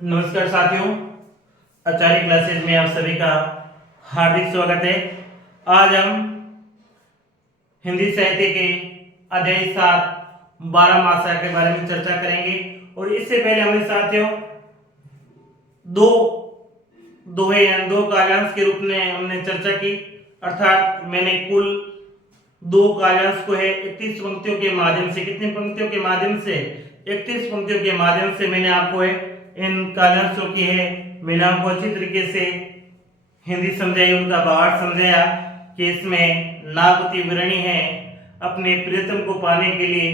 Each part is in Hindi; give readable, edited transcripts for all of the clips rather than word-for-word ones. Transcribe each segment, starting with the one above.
नमस्कार साथियों, आचार्य क्लासेज में आप सभी का हार्दिक स्वागत है। आज हम हिंदी साहित्य के अध्याय 7 12 मासा के बारे में चर्चा करेंगे। और इससे पहले हमने साथियों दो दोहे यानी दो काव्यांश के रूप में हमने चर्चा की, अर्थात मैंने कुल दो काव्यांश को है 31 पंक्तियों के माध्यम से, कितनी पंक्तियों के माध्यम से, 31 पंक्तियों के माध्यम से मैंने आपको है इन काव्यांशों की है मैंने आपको अच्छी तरीके से हिंदी समझाई, उनका भावार्थ समझाया कि इसमें नागवती विरणी है अपने प्रियतम को पाने के लिए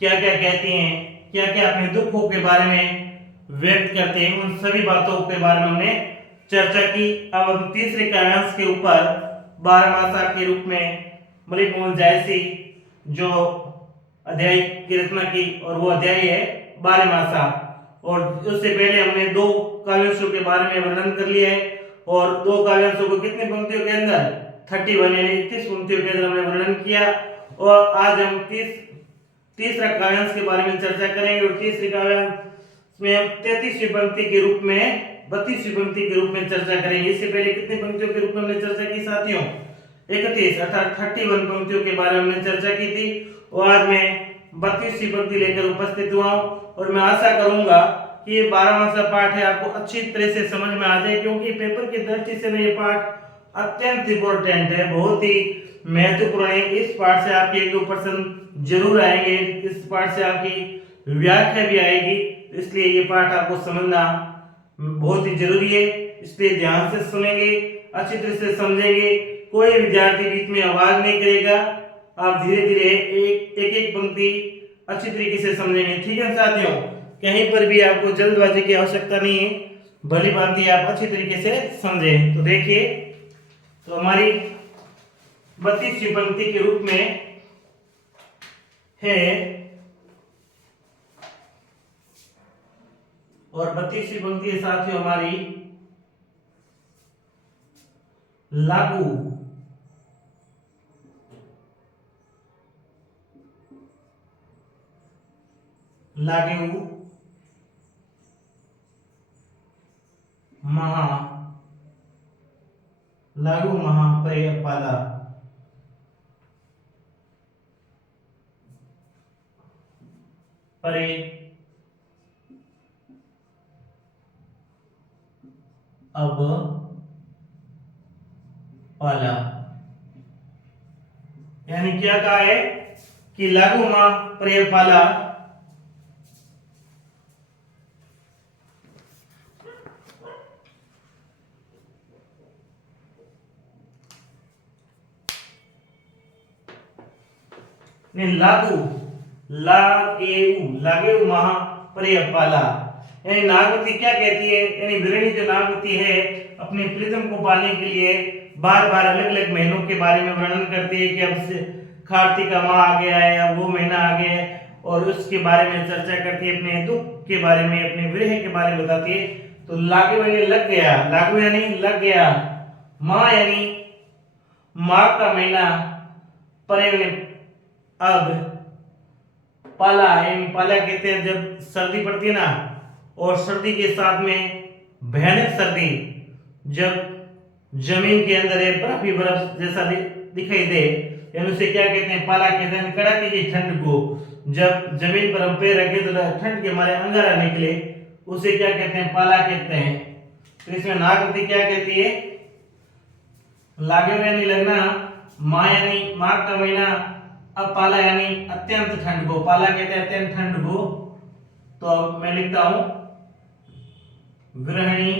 क्या क्या कहती हैं, क्या क्या अपने दुखों के बारे में व्यक्त करते हैं, उन सभी बातों के बारे में हमने चर्चा की। अब हम तीसरे काव्यांश के ऊपर 12 मासा के रूप में मलिक मोहन जायसी जो अध्याय की रचना की, और वो अध्याय है 12 मासा। और उससे पहले हमने दो काव्यांशों के बारे में वर्णन कर लिया है, और दो काव्यांशों को कितने पंक्तियों के अंदर 31 यानी 31 पंक्तियों के अंदर हमने वर्णन किया। और आज हम तीसरा काव्यांश के बारे में चर्चा करेंगे, और तीसरे काव्यांश में हम 33वीं पंक्ति के रूप में 32वीं पंक्ति के रूप में चर्चा करेंगे। इससे पहले कितने पंक्तियों के रूप में हमने चर्चा की साथियों? 31 अर्थात 31 पंक्तियों के बारे में हमने चर्चा की थी। और आज मैं 32वीं पंक्ति लेकर उपस्थित हुआ हूं, और मैं आशा करूंगा कि ये 12 मासा पाठ है आपको अच्छी तरह से समझ में आ जाए, क्योंकि पेपर की दृष्टि से ये पाठ अत्यंत इंपॉर्टेंट है, बहुत ही महत्वपूर्ण है। इस पाठ से आपके 1-2 प्रश्न जरूर आएंगे, इस पाठ से आपकी व्याख्या भी आएगी, इसलिए ये पाठ आपको समझना बहुत ही जरूरी है। इसलिए ध्यान से सुनेंगे, अच्छी तरह से समझेंगे, कोई विद्यार्थी बीच में आवाज नहीं करेगा, आप धीरे धीरे एक एक पंक्ति अच्छी तरीके से समझेंगे। ठीक है साथियों, कहीं पर भी आपको जल्दबाजी की आवश्यकता नहीं है, भली भांति आप अच्छी तरीके से समझें। तो देखिए, तो हमारी 32वीं पंक्ति के रूप में है, और 32वीं पंक्ति है साथियों हमारी लागू। लागू महा, लागू महा पर्यपाला, परे अब पाला। यानी क्या कहा है कि लागू मां पर्यपाला ने लागू लागेऊ महा पर्यपाला। यानी नागवती क्या कहती है, यानी विरणी जो नागवती है अपने प्रीतम को पाने के लिए बार बार अलग अलग महीनों के बारे में वर्णन करती है कि अब कार्तिक का माह आ गया है, अब वो महीना आ गया है, और उसके बारे में चर्चा करती है, अपने दुख के बारे में, अपने विरह के बारे में बताती है। तो लागू यानी लग गया, लागू यानी लग गया, माह यानी माघ का महीना, पर अब, पाला यानी पाला कहते हैं जब सर्दी पड़ती है ना, और सर्दी के साथ में भयानक सर्दी, जब जमीन के अंदर बर्फ ही बर्फ जैसा दिखाई दे, यानी उसे क्या कहते हैं, पाला कहते हैं। कड़ाके की ठंड को जब जमीन पर हम पैर रखे तो ठंड के मारे अंगारा निकले, उसे क्या कहते हैं, पाला कहते हैं। तो इसमें नागवती क्या कहती है, लागे यानी लगना, माँ यानी माघ का महीना, अब पाला यानी अत्यंत ठंड को, पाला कहते हैं अत्यंत ठंड को। तो अब मैं लिखता हूं विरहणी,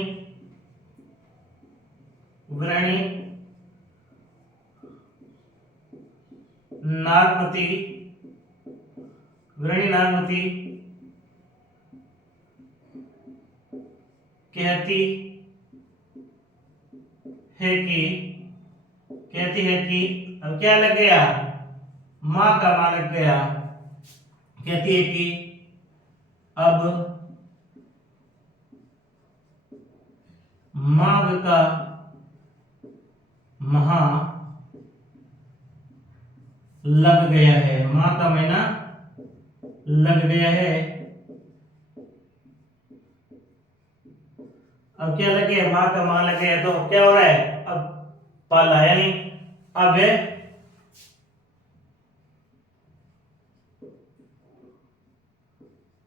विरहणी नागवती, विरहणी नागवती कहती है कि अब क्या लग गया, माँ का माँ लग गया, कहती है कि अब माघ का महा लग गया है, माह का महीना लग गया है, अब क्या लगे, माँ का माँ लगे, तो क्या हो रहा है, अब पाला यानी अब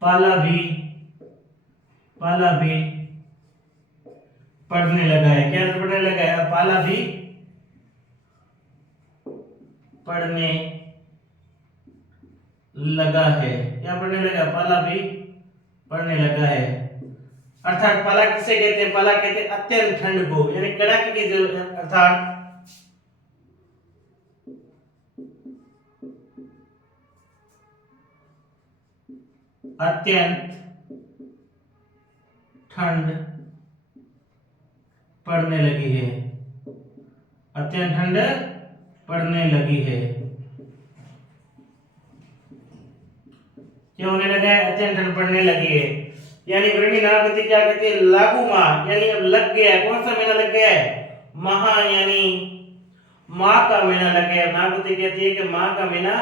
पाला भी पढ़ने लगा है। क्या पढ़ने लगा है, अब पाला भी पढ़ने लगा है। क्या पढ़ने लगा, पाला भी पढ़ने लगा है। अर्थात पाला किसे कहते हैं, पाला कहते हैं अत्यंत ठंड को, यानी कड़ाके की जरूरत, अर्थात अत्यंत ठंड पड़ने लगी है। अत्यंत ठंड पड़ने लगी है। क्या होने लगा है, अत्यंत ठंड पड़ने लगी है। यानी वृणी नागवती क्या कहते हैं, लागू माह, यानी अब लग गया है। कौन सा महीना लग गया है, महा, यानी माह का महीना लग गया है। नागवती कहती है कि माह का महीना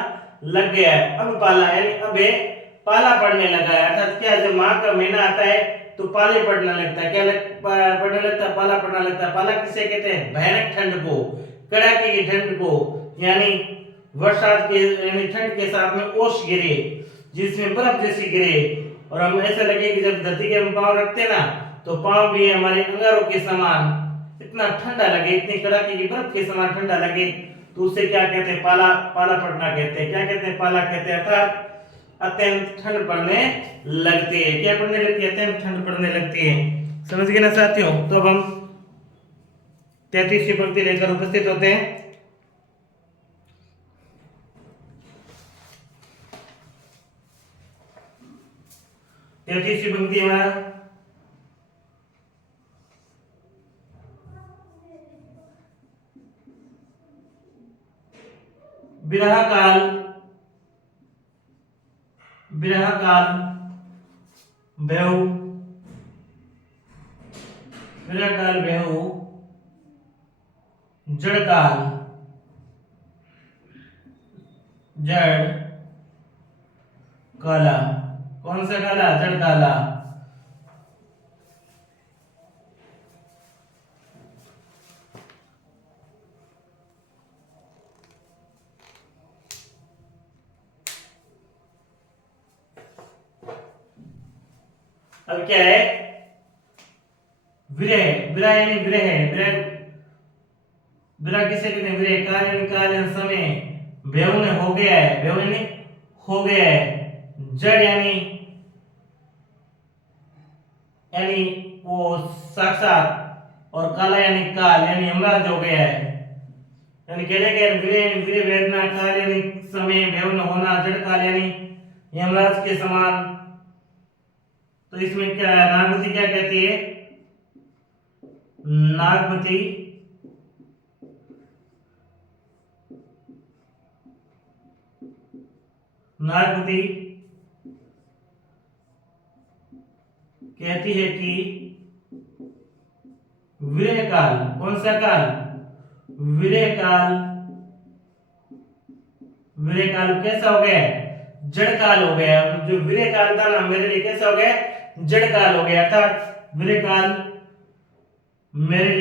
लग गया है। अब पाला, यानी अब पाला पड़ने लगा है। अर्थात क्या, जब माह का महीना आता है तो पाले पड़ने लगता है। क्या पड़ने लगता है, पाला पड़ने लगता है। पाला किसे कहते हैं, भयानक ठंड को, कड़ाके की ठंड को, यानी बरसात के, यानी ठंड के साथ में ओस गिरे, जिसमें बर्फ जैसी गिरे, और हम ऐसा लगे कि जब धरती के हम पांव रखते हैं ना, तो पांव भी हमारे अंगारों के समान इतना ठंडा लगे, इतनी कड़ाके की बर्फ के समान ठंडा लगे, तो उसे क्या कहते हैं, पाला पड़ना कहते हैं। क्या कहते हैं, पाला कहते हैं। अर्थात अत्यंत ठंड पड़ने लगती है। क्या पड़ने लगती है, अत्यंत ठंड पड़ने लगती है। समझ गए ना साथियों। तो अब हम 33वीं पंक्ति लेकर उपस्थित होते हैं। 33वीं पंक्ति में विरह काल बेहू, विरह काल बेहू, जड़ काल जड़ काला। कौन सा काला, जड़ काला। अब क्या है, विरह, विरह यानी विरह, विरह किसे कहते हैं, विरह काल यानी काल यानी समय, बेहू ने हो गया है, बेहू यानी हो गया है, जड़ यानी वो साक्षात, और काला यानी काल, यानी यमराज हो गया है। यानी कहने के विरह, विरह वेदना, काल यानी समय, बेहू न होना, जड़ काल यानी यमराज के समान। तो इसमें क्या, नागवती क्या कहती है, नागवती कहती है कि विरह काल, कौन सा काल, विरह काल कैसा हो गया, जड़ काल हो गया। जो विरह काल था ना, मेरे लिए कैसा हो गया, जड़ काल हो गया। अर्थात विरह काल मेरे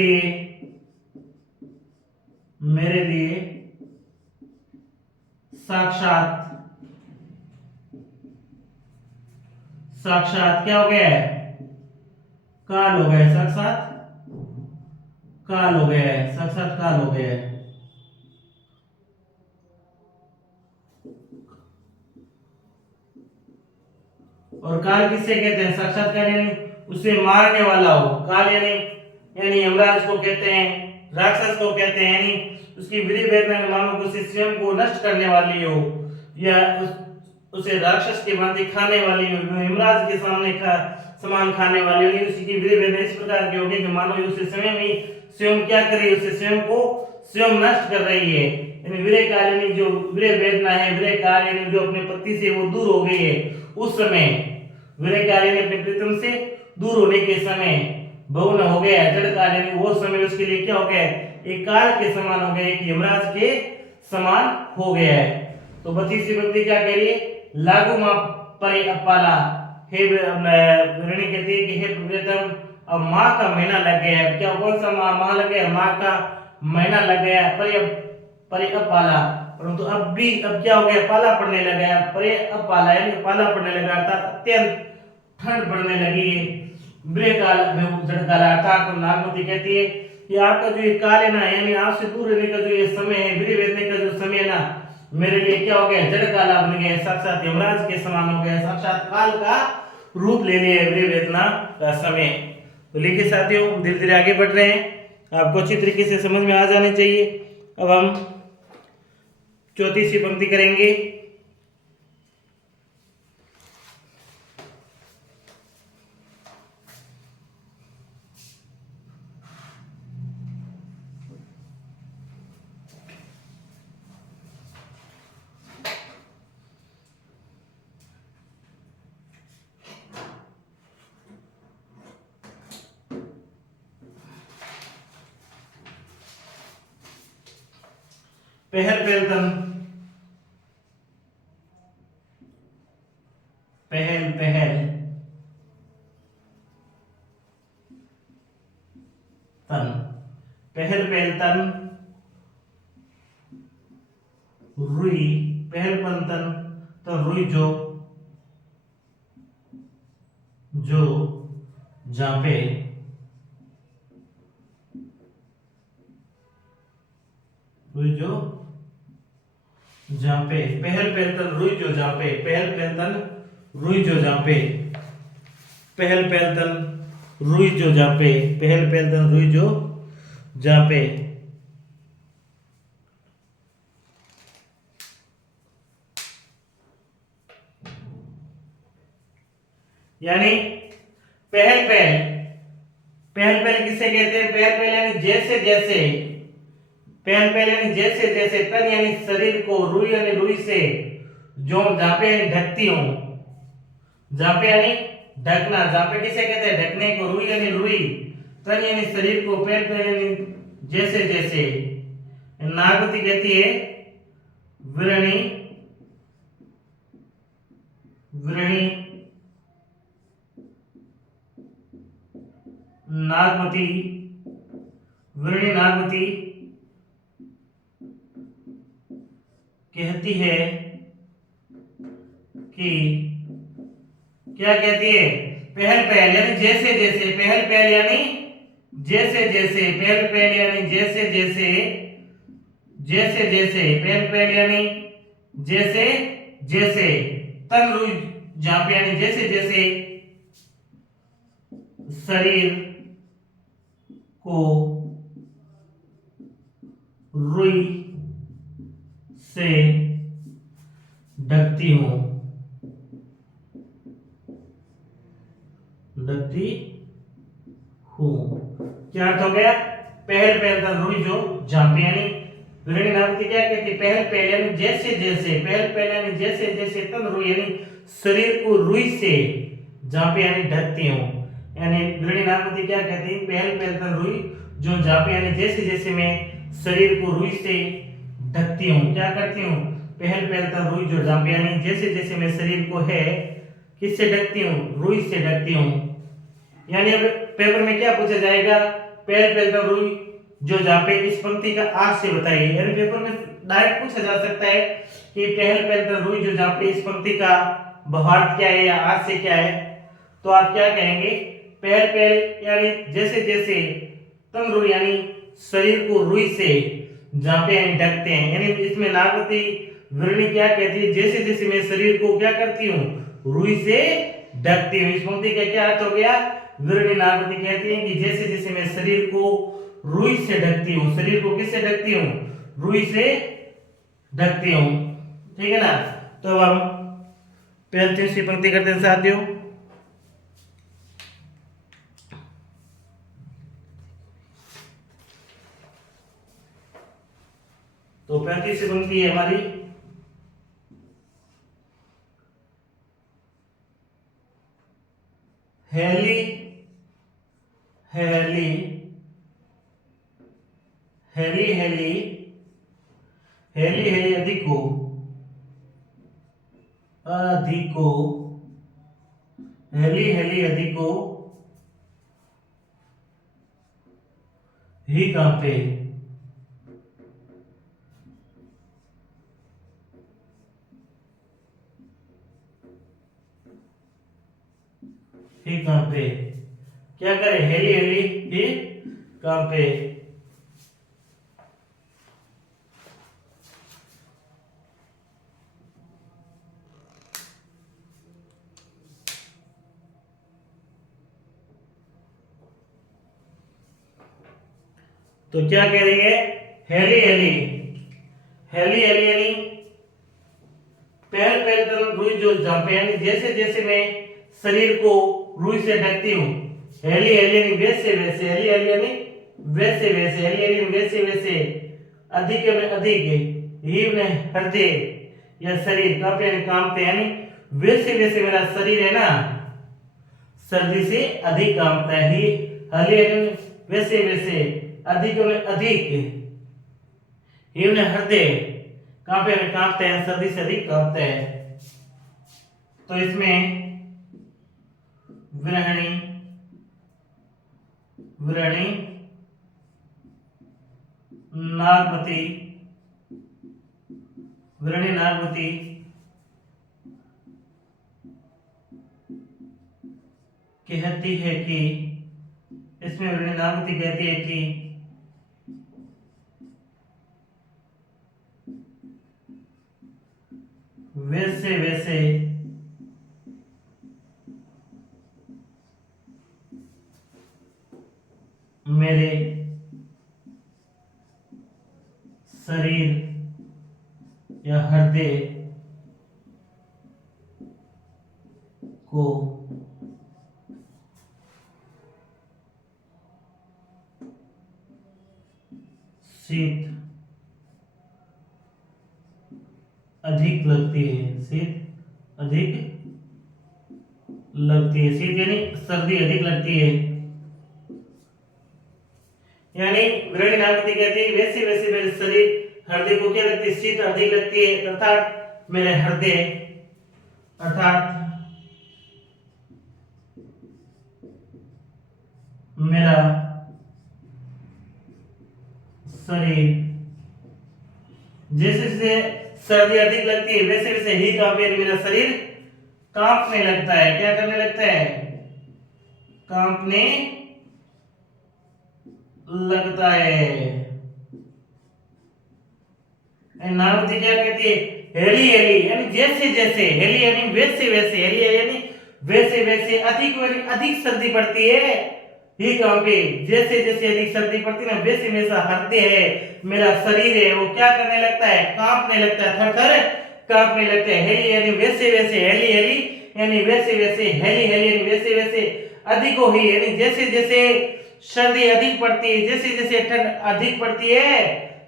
लिए साक्षात क्या हो गया है, काल हो गया, साक्षात काल हो गया है, साक्षात काल हो गया है। और काल किससे कहते हैं, साक्षात काल यानी उसे मारने वाला हो। काल यानी यमराज को कहते हैं, राक्षस को कहते हैं, यानी उसकी विधि वेदना के मानो उसे स्वयं को नष्ट करने वाली हो, या उसे राक्षस के भांति खाने वाली हो, यमराज के सामने समान खाने वाली हो। उसकी विधि वेदना इस प्रकार की होगी कि मानो उसे स्वयं क्या कर रही है, उसे स्वयं को स्वयं नष्ट कर रही है। यानी विरह काल यानी जो विरह वेदना है, विरह काल यानी जो अपने पति से वो दूर हो गई है, उस समय विरह काल यानी अपने प्रीतम से दूर होने के समय भवन हो गया। जड़ काल यानी वो समय उसके लिए क्या हो गया, एक काल के समान हो गया, एक यमराज के समान हो गया है। तो 32वीं पंक्ति क्या कह रही है, लागू मां परे अपाला, हे वृणी कहती है कि हे प्रियतम अब माह का महीना लग गया है, क्या कौन सा माह लग गया, माह का महीना लग गया, परे अब पाला, परंतु अब क्या हो गया, पाला पड़ने लगा है, परे अब पाला यानी पाला पड़ने लगा, अर्थात अत्यंत ठंड पड़ने लगी है। ब्रेक काल झटकाल, अर्थात तो नागमती कहती है कि आपका जो ये काल है ना, यानी आपसे दूर रहने का जो ये समय है, वीर वेदने का जो समय है ना, मेरे लिए क्या हो गया, जड़ काला बन गया, साक्षात यमराज के समान हो गया, साक्षात काल का रूप ले लिया है वीर वेदना का समय। तो लिखिए साथियों, धीरे धीरे आगे बढ़ रहे हैं, आपको अच्छी तरीके से समझ में आ जाने चाहिए। अब हम चौथी सी पंक्ति करेंगे। पहल पहल तन, पहल पहल तन, पहल पहल तन रुई, पहल पहल तन तो रुई जो जापे, रुई जो जापे, पहल पहल तन रुई जो जापे, पहल पहल तन रुई जो जापे, पहल पहल तन रुई जो जापे, पहल पहल तन रुई जो जापे। यानी पहल पहल, पहल पहल किसे कहते हैं, पहल पहल यानी जैसे जैसे, पहल पहल यानी जैसे जैसे, तन यानी शरीर को, रुई यानी रुई से, जो जापे यानी ढकती हूं, जापे यानी ढकना, जापे किसे कहते हैं, ढकने को, रुई यानी रुई, तन यानी शरीर को, पहल पहल यानी जैसे जैसे। नागवती कहती है विरणी, विरणी नागमती, विरणी नागमती कहती है कि, क्या कहती है, पहल पहल यानी जैसे जैसे, पहल पहल यानी जैसे जैसे, पहल पहल यानी जैसे जैसे, जैसे जैसे, पहल पहल यानी जैसे जैसे, तन रुई जापे यानी जैसे जैसे शरीर को रुई से ढकती हूं, ढकती हूं। क्या अर्थ हो गया, पहल पहल तन रुई जो जापे, यानी विरणी नागवती क्या कहती है, पहल पहल यानी जैसे जैसे, पहल पहल यानी जैसे जैसे, तन रुई यानी शरीर को रुई से, जापे यानी ढकती हूं। यानी विरणी नागवती क्या कहती है, पहल पहल तन रुई जो जापे यानी जैसे जैसे मैं शरीर को रुई से ढकती हूं, क्या करती हूं, पहल पहल तन रुई जो जापे यानी जैसे जैसे मैं शरीर को है किससे ढकती हूं, रुई से ढकती हूं। यानी अब पेपर में क्या पूछा जाएगा, पहल पहल तन रुई जो जापे, इस पंक्ति का अर्थ से बताइए। यानी पेपर में डायरेक्ट पूछा जा सकता है कि पहल पहल तन रुई जो जापे, इस पंक्ति का भावार्थ क्या है या अर्थ से क्या है, तो आप क्या कहेंगे, पहल पहल यानी जैसे जैसे, तन रुई यानी शरीर को रुई से, जापे यानी ढकते हैं। यानी इसमें नागवती विरणी क्या कहती है, जैसे जैसे मैं शरीर को क्या करती हूँ, रुई से ढकती हूँ। इस पंक्ति का क्या अर्थ हो गया, विरणी नागवती कहती है कि जैसे जैसे मैं शरीर को रुई से ढकती हूँ, शरीर को किससे ढकती हूँ, रुई से ढकती हूँ, ठीक है ना। तो अब हम 35वीं पंक्ति करते हैं साथियों। तो 35वीं पंक्ति है हमारी, हेली हेली हेली हेली हेली हेली अधिको, अधिको, हेली हेली अधिको ही कांपे, ही कांपे। क्या करे, हेली हेली ही कांपे। तो क्या कह रही है, हेली हेली, हेली हेली यानी पहल पहल तरफ रुई जो झांपे, यानी जैसे जैसे मैं शरीर को रुई से ढकती हूँ, हेली हेली यानी वैसे वैसे, हेली हेली यानी वैसे वैसे, हेली हेली वैसे वैसे, अधिक में अधिक, हीव ने हृदय या शरीर कांपे कांपते, यानी वैसे वैसे मेरा शरीर है ना सर्दी से अधिक कांपता है। ही हली हेली वैसे वैसे, अधिक में अधिक, हीव ने हृदय कांपे में कांपते हैं, सर्दी से अधिक कांपते हैं। तो इसमें विरहणी, विरहणी नागमती, विरहणी नागमती कहती है कि, इसमें विरहणी नागमती कहती है कि वैसे वैसे मेरे शरीर या हृदय को शीत अधिक लगती है, शीत अधिक लगती है, शीत यानी सर्दी अधिक लगती है। यानी विरहणी नागमती कहती है वैसे वैसे मेरे शरीर हृदय को क्या लगती है, शीत अधिक लगती है, अर्थात मेरे हृदय, अर्थात मेरा शरीर, जैसे जैसे सर्दी अधिक लगती है वैसे वैसे ही कांपे, मेरा शरीर कांपने लगता है। क्या करने लगता है, कांपने लगता है। नागमती क्या कहती है, हेली हेली यानी जैसे जैसे, हेली यानी वैसे वैसे, हेली यानी वैसे वैसे, अधिक यानी अधिक सर्दी पड़ती है, ही कांपे जैसे जैसे अधिक सर्दी पड़ती है ना वैसे वैसा हृदय है, मेरा शरीर है वो क्या करने लगता है, कांपने लगता है, थर थर कांपने लगता है। हेली यानी वैसे वैसे, हेली हेली यानी वैसे वैसे, हेली हेली यानी वैसे वैसे, अधिक हो ही यानी जैसे जैसे सर्दी अधिक पड़ती है, जैसे जैसे ठंड अधिक पड़ती है,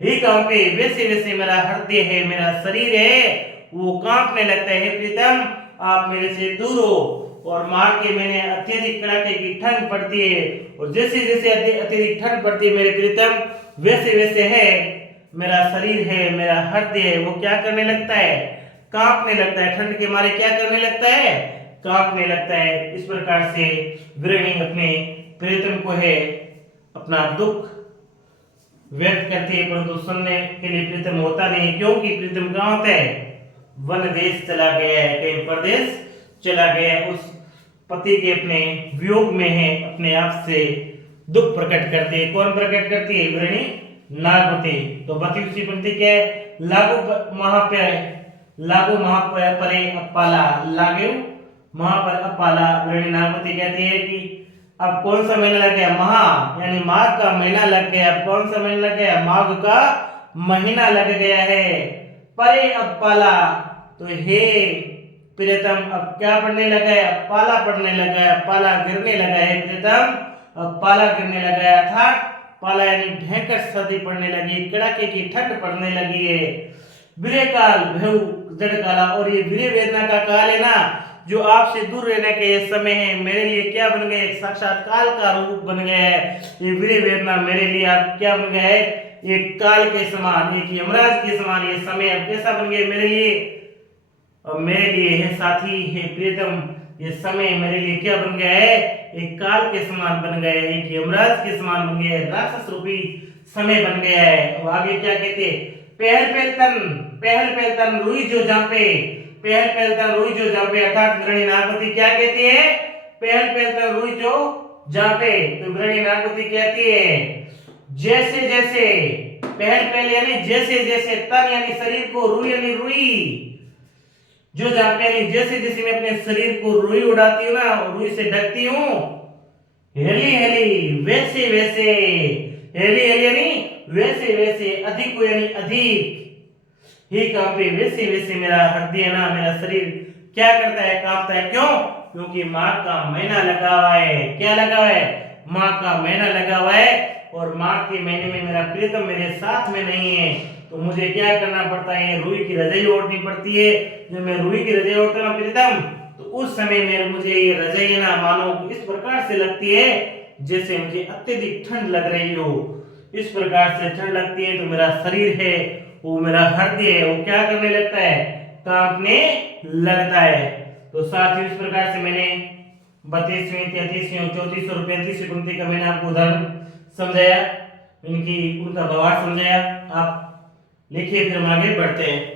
ही कांपे वैसे वैसे मेरा हृदय है, मेरा शरीर है वो कांपने लगता है। प्रीतम आप मेरे से दूर हो, और मार के मैंने अत्यधिक कड़ाके की ठंड पड़ती है, और जैसे जैसे अत्यधिक ठंड पड़ती है मेरे प्रीतम वैसे वैसे है मेरा शरीर है, मेरा हृदय है वो क्या करने लगता है, कांपने लगता है, ठंड के मारे क्या करने लगता है, कांपने लगता है। इस प्रकार से विरहणी अपने प्रीतम को है अपना दुख व्यक्त करती है, परंतु सुनने के लिए प्रीतम होता नहीं, क्योंकि प्रीतम कहाँ होता है, वन देश चला गया है, कहीं प्रदेश चला गया है, उस पति के अपने वियोग में है, अपने आप से दुख प्रकट करती है। कौन प्रकट करती है, विरहणी नागमती। तो बती उसी पंक्ति के लागू महापरे अपाला, लागू महापर अपाला, विरहणी नागमती कहती है कि अब कौन सा महीना लग गया, महा यानी माघ का महीना लग गया। अब कौन सा महीना लग गया, माघ का महीना लग गया है। परे अपाला, तो हे प्रीतम अब क्या पड़ने लगा है, पाला पड़ने लगा है, पाला गिरने लगा है प्रीतम, अब पाला गिरने लगा है, अर्थात पाला यानी भयंकर सर्दी पड़ने लगी, कड़ाके की ठंड पड़ने लगी है। विरह काल भयउ जड़ काला, और ये विरह वेदना का काल है ना, जो आपसे दूर रहने का ये समय है, मेरे लिए क्या बन गया, एक साक्षात काल का रूप बन गया है। ये विरह वेदना मेरे लिए आप क्या बन गया है, एक काल के समान, एक यमराज के समान ये समय अब कैसा बन गया मेरे लिए, और मेरे लिए है साथी है प्रीतम, ये समय मेरे लिए क्या बन गया है, एक काल के समान बन गए, एक यमराज के समान बन गए, राक्षस रूपी समय बन गया है। अब आगे क्या कहते हैं, पहल पहल तन रुई जो जापे, पहल पहल तन रुई जो जापे, अर्थात गृहिणी नागवती क्या कहती है, पहल पहल तन रुई जो जापे। तो गृहिणी नागवती कहती है जैसे जैसे, पहल पहल यानी जैसे जैसे, तन यानी शरीर को, रुई यानी रुई जो जापे यानी जैसे जैसे मैं अपने शरीर को रुई उड़ाती हूँ ना, रुई से ढकती हूँ, हेली हेली वैसे वैसे, हेली हेली यानी वैसे वैसे, अधिक यानी अधिक, ही कांपे वैसे वैसे मेरा हृदय ना, मेरा शरीर क्या करता है, कांपता है। क्यों? क्योंकि माँ का महीना लगा हुआ है। क्या लगा हुआ है? माँ का महीना लगा हुआ है, और माँ के महीने में मेरा प्रीतम मेरे साथ में नहीं है, तो मुझे क्या करना पड़ता है, रुई की रजाई ओढ़नी पड़ती है। जब मैं रुई की रजाई ओढ़ता हूँ प्रीतम, तो उस समय में मुझे ये रजाई ना मानो इस प्रकार से लगती है जैसे मुझे अत्यधिक ठंड लग रही हो, इस प्रकार से ठंड लगती है। तो मेरा शरीर है, वो मेरा हृदय है, वो क्या करने लगता है, कांपने लगता है। तो साथ ही इस प्रकार से मैंने 32वीं 33वीं और 34 और 35वीं पंक्ति का मैंने आपको उदाहरण समझाया, इनकी उनका भावार्थ समझाया। आप लिखिए, फिर हम आगे बढ़ते हैं।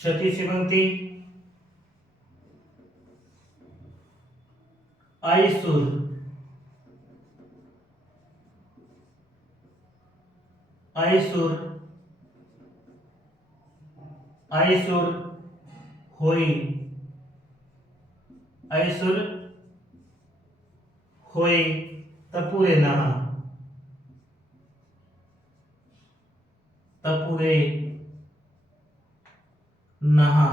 छठीसी पंक्ति, आईसुर, आईसुर, आईसुर होई, आईसुर होई तपुरे नहा, तपुरे नहा।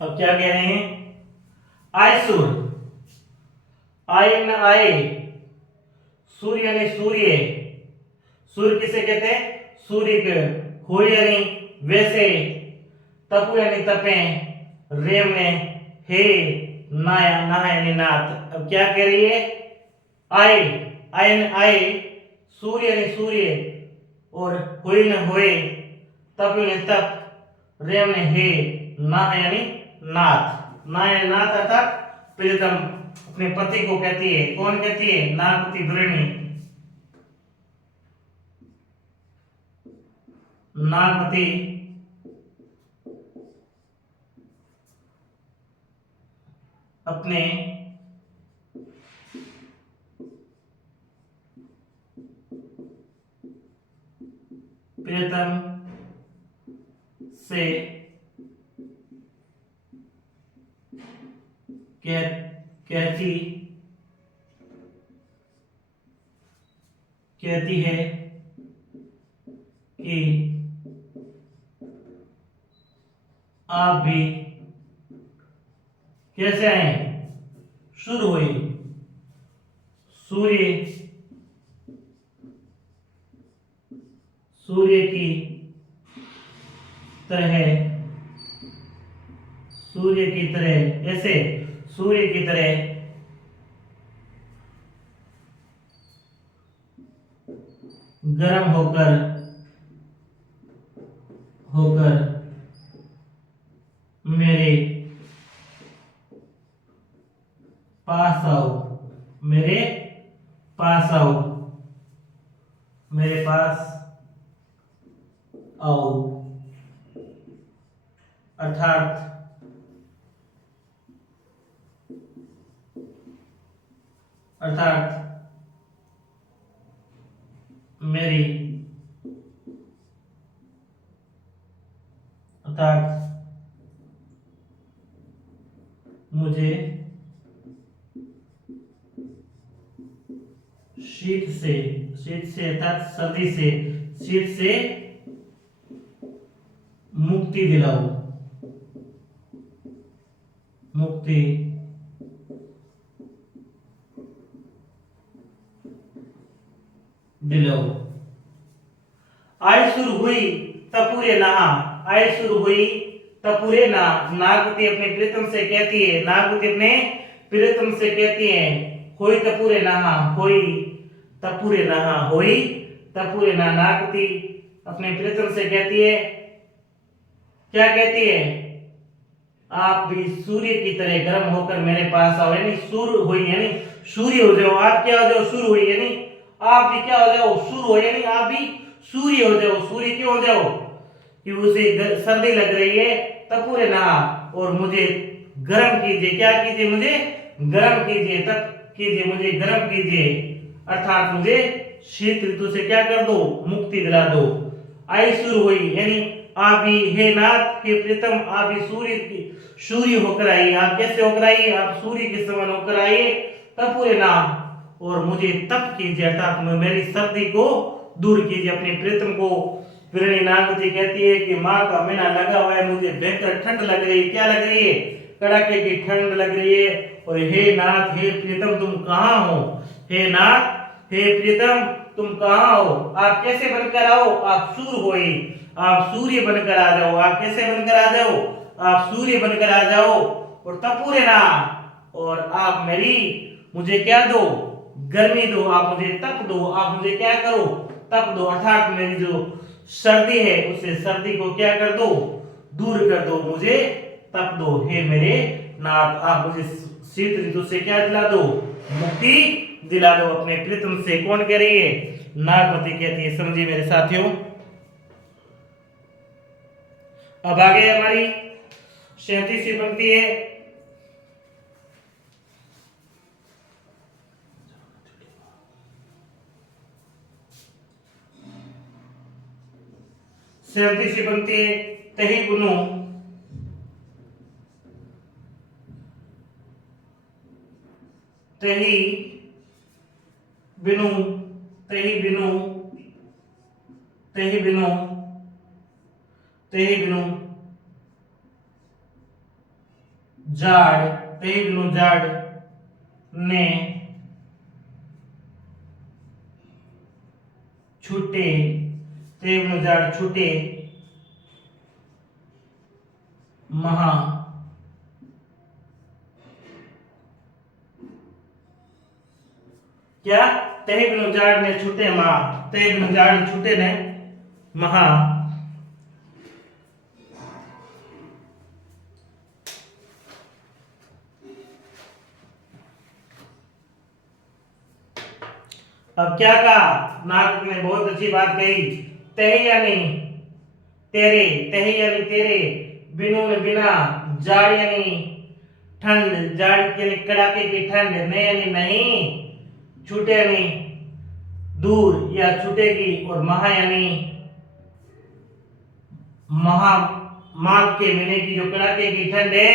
अब क्या कह रहे हैं, आयसुर, आय न आए, सूर्य यानी सूर्य, सूर्य किसे कहते हैं, सूर्य के, हो यानी वैसे, तपु यानी तपे, रेम ने हे, नाया ना यानी नाथ। अब क्या कह रही है, आए, आय न आए, सूर्य यानी सूर्य, और होई न होए, तप यानी तप, रेम ने हे, ना यानी नाथ, ना यानी नाथ अर्थात प्रीतम अपने पति को कहती है। कौन कहती है, नागवती गृहिणी, नागवती अपने प्रियतम से कहती कहती है कि आप भी कैसे आए, शुरू हुई, सूर्य, सूर्य की तरह, सूर्य की तरह, ऐसे सूर्य की तरह गर्म होकर होकर मेरे पास आओ, मेरे पास आओ, मेरे पास आओ। अर्थात मेरी अर्थात मुझे शीत से अर्थात सर्दी से शीत से मुक्ति दिलाओ, मुक्ति दिलाओ। आई शुरू हुई तपूरे नहा, आई शुरू हुई तपूरे ना, नागवती अपने प्रीतम से कहती है, नागवती अपने प्रीतम से कहती है, होई तपूरे नहा, होई तपूरे नहा, होई तपूरे ना, नागवती अपने प्रीतम से कहती है, क्या कहती है, आप भी सूर्य की तरह गर्म होकर मेरे पास आओ, यानी सूर्य हुई यानी सूर्य हो जाओ, आप क्या हो जाओ, सूर्य हुई यानी आप भी क्या हो जाओ, सूर्य हो, यानी आप भी सूर्य हो जाओ। सूर्य क्यों हो जाओ, कि उसे सर्दी लग रही है, तपूरे ना, और मुझे गर्म कीजिए, क्या कीजिए, मुझे गर्म कीजिए, तब कीजिए, मुझे गर्म कीजिए, अर्थात मुझे शीत ऋतु से क्या कर दो, मुक्ति दिला दो। आई शुरू हुई यानी आप भी हे नाथ हे प्रीतम, आप भी सूर्य होकर आइए, आप कैसे होकर आइए, आप सूर्य के समान होकर आइए, तपूरे ना, और मुझे तप कीजिए, अर्थात मेरी सर्दी को दूर कीजिए। अपने प्रीतम को विरणी नागवती कहती है कि माँ का महीना लगा हुआ है, मुझे भयंकर ठंड लग रही है, क्या लग रही है, कड़ाके की ठंड लग रही है, और हे नाथ हे प्रीतम तुम कहाँ हो, हे नाथ हे प्रीतम तुम कहाँ हो, आप कैसे बनकर आओ, आप सूर्य होई, आप सूर्य बनकर आ जाओ, आप कैसे बनकर आ जाओ, आप सूर्य बनकर आ जाओ, और तपूरे ना, और आप मेरी मुझे क्या दो, गर्मी दो, आप मुझे तप दो, आप मुझे क्या करो, तप दो, अर्थात मेरी जो सर्दी है उसे सर्दी को क्या कर दो, दूर कर दो, मुझे तप दो, हे मेरे नाथ आप मुझे शीत ऋतु से क्या दिला दो, मुक्ति दिला दो। अपने प्रीतम से कौन कह रही है, नागवती कहती है। समझिए मेरे साथियों, अब आगे हमारी 37वीं पंक्ति है, पंक्ति है, तही बुनो तही बिनु तही बिनु तही बिनु तही बिनु जाड़, तही बिनु जाड़ ने छूटे, तही बिनु जाड़ छूटे महा, क्या, तही बिनु जाड़ ने छूटे महा, तही बिनु जाड़ छूटे ने महा, अब क्या कहा, नाग ने बहुत अच्छी बात कही, तही यानी तेरे, तही यानी तेरे, बिनु ने बिना, जाड़ यानी ठंड, जाड़ यानी कड़ाके की ठंड, ने यानी नहीं, छूटे यानी दूर या छूटेगी, और महा यानी महा, माघ के महीने की जो कड़ाके की ठंड है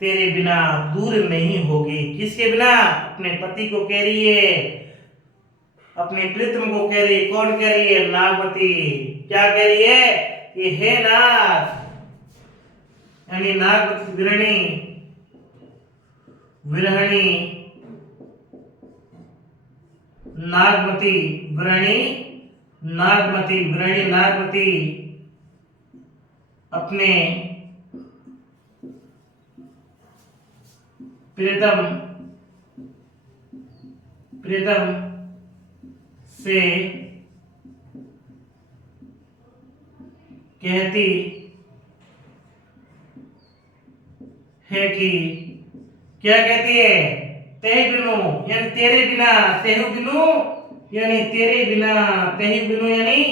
तेरे बिना दूर नहीं होगी। किसके बिना, अपने पति को कह रही है, अपने प्रीतम को कह रही है, कौन कह रही है, नागवती, क्या कह रही है कि हे नाथ, यानी नागवती विरहणी, विरहणी नागमती, विरहणी नागमती, विरहणी नागमती अपने प्रीतम प्रीतम से कहती है कि, क्या कहती है, तेहि बिनु यानी तेरे बिना, तेहु बिनु यानी तेरे बिना, तेहि बिनु यानी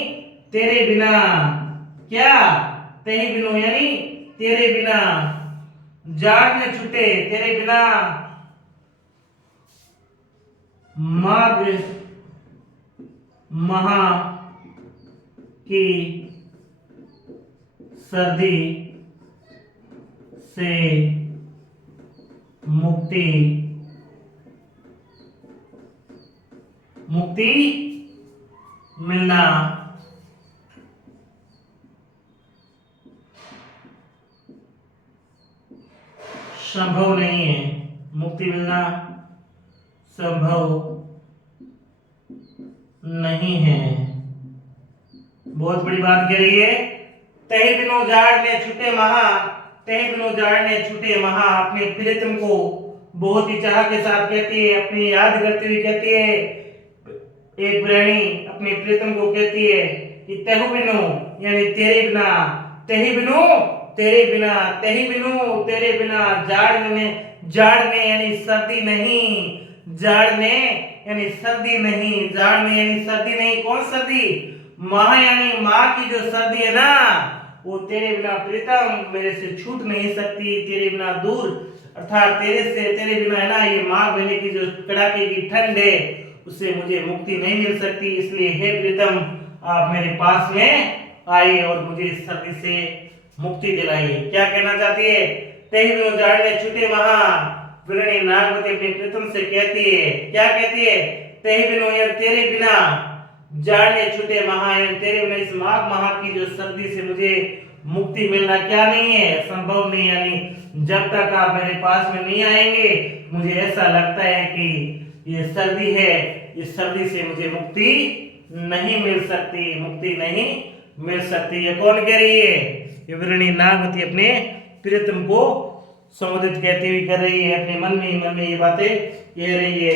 तेरे बिना, क्या, तेहि बिनु यानी तेरे बिना जाड़ न छूटे, तेरे बिना माघ महा की सर्दी से मुक्ति मुक्ति मिलना संभव नहीं है। मुक्ति मिलना संभव नहीं है। बहुत बड़ी बात कह रही है। तही बिनु जाड़ ने छूटे महा, तही बिनु जाड़ ने छूटे महा, अपने प्रीतम को बहुत ही चाह के साथ कहती है, अपनी याद करती हुई कहती है, एक गृहिणी अपने प्रीतम को कहती है कि तहु बिनु यानी तेरे बिना, तही बिनु तेरे बिना, तही बिनु तेरे बिना जाड़ ने यानी सर्दी नहीं, जाड़ ने यानी सर्दी नहीं, जाड़ ने यानी सर्दी नहीं। कौन सर्दी? माँ यानी माँ की जो सर्दी है ना, वो तेरे बिना प्रीतम मेरे से छूट नहीं सकती, तेरे बिना दूर अर्थात तेरे बिना है ना, ये माघ महीने की जो कड़ाके की ठंड है उससे मुझे मुक्ति नहीं मिल सकती। इसलिए हे प्रीतम आप मेरे पास में आइए और मुझे इस सर्दी से मुक्ति दिलाइए। क्या कहना चाहती है? तही बिनु जाड़ ने छूटे महा, गृहिणी नागवती अपने प्रीतम से कहती है, क्या कहती है? तही बिनु या तेरे बिना जाड़ ने छूटे महा, तेरे बिना इस माघ माह की जो सर्दी से मुझे मुक्ति मिलना क्या नहीं है, संभव नहीं। यानी जब तक आप मेरे पास में नहीं आएंगे मुझे ऐसा लगता है कि ये सर्दी है, इस सर्दी से मुझे मुक्ति नहीं मिल सकती, मुक्ति नहीं मिल सकती। ये कौन कह रही है? ये गृहिणी नागवती अपने प्रीतम को संबोधित कहती हुई कर रही है, अपने मन में ये बातें कह रही है।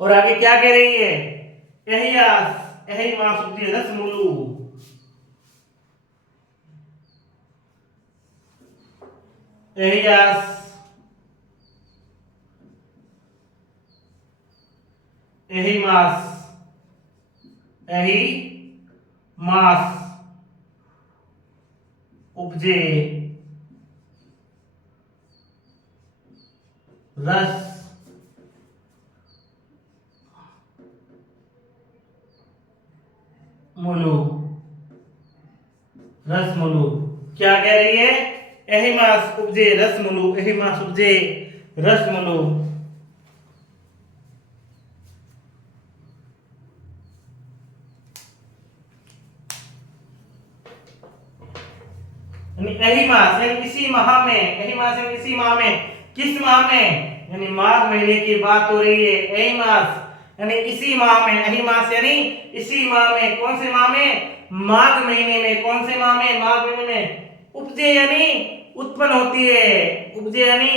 और आगे क्या कह रही है? यही आस यही मास रस मूलू, यही आस यही मास उपजे रस मूलू, रस मूलू। क्या कह रही है? यही मास उपजे रस मूलू, यही मास उपजे रस मूलू। यही मास यानी इसी माह में, यही मास यानी इसी माह में, किस माह में? यानी माघ महीने की बात हो रही है। यही मास यानी इसी माह में, यही मास यानी इसी माह में। कौन से माह में? माघ महीने में। कौन से माह में? माघ महीने में। उपजे यानी उत्पन्न होती है, उपजे यानी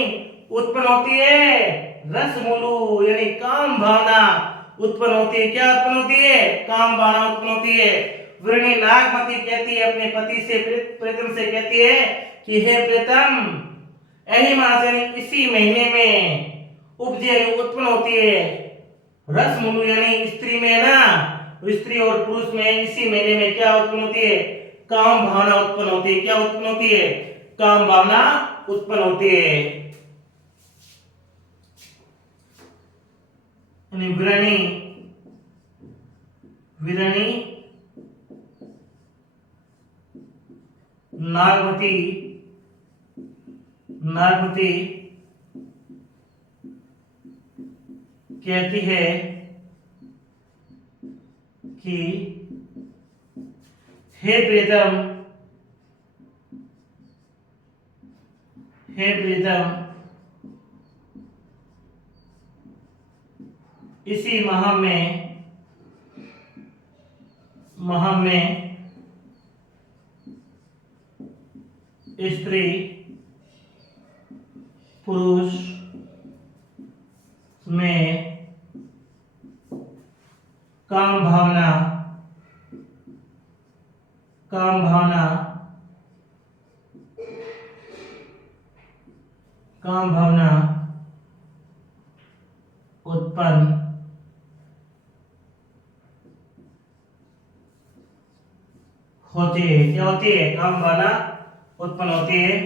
उत्पन्न होती है, रस मूलू यानी काम भावना उत्पन्न होती है। क्या उत्पन्न होती है? काम भावना उत्पन्न होती है। गृहिणी नागमती कहती है अपने पति से, प्रीतम से कहती है कि हे प्रीतम, यही मास यानी इसी महीने में उपजे उत्पन्न होती है रस मूलू यानी स्त्री में ना, स्त्री और पुरुष में इसी महीने में क्या उत्पन्न होती है? काम भावना उत्पन्न होती है। क्या उत्पन्न होती है? काम भावना उत्पन्न होती है। यानी विरणी नागमती कहती है कि हे प्रीतम, इसी माह में स्त्री पुरुष में काम भावना उत्पन्न होती है। क्या होती है? काम भावना उत्पन्न होती है,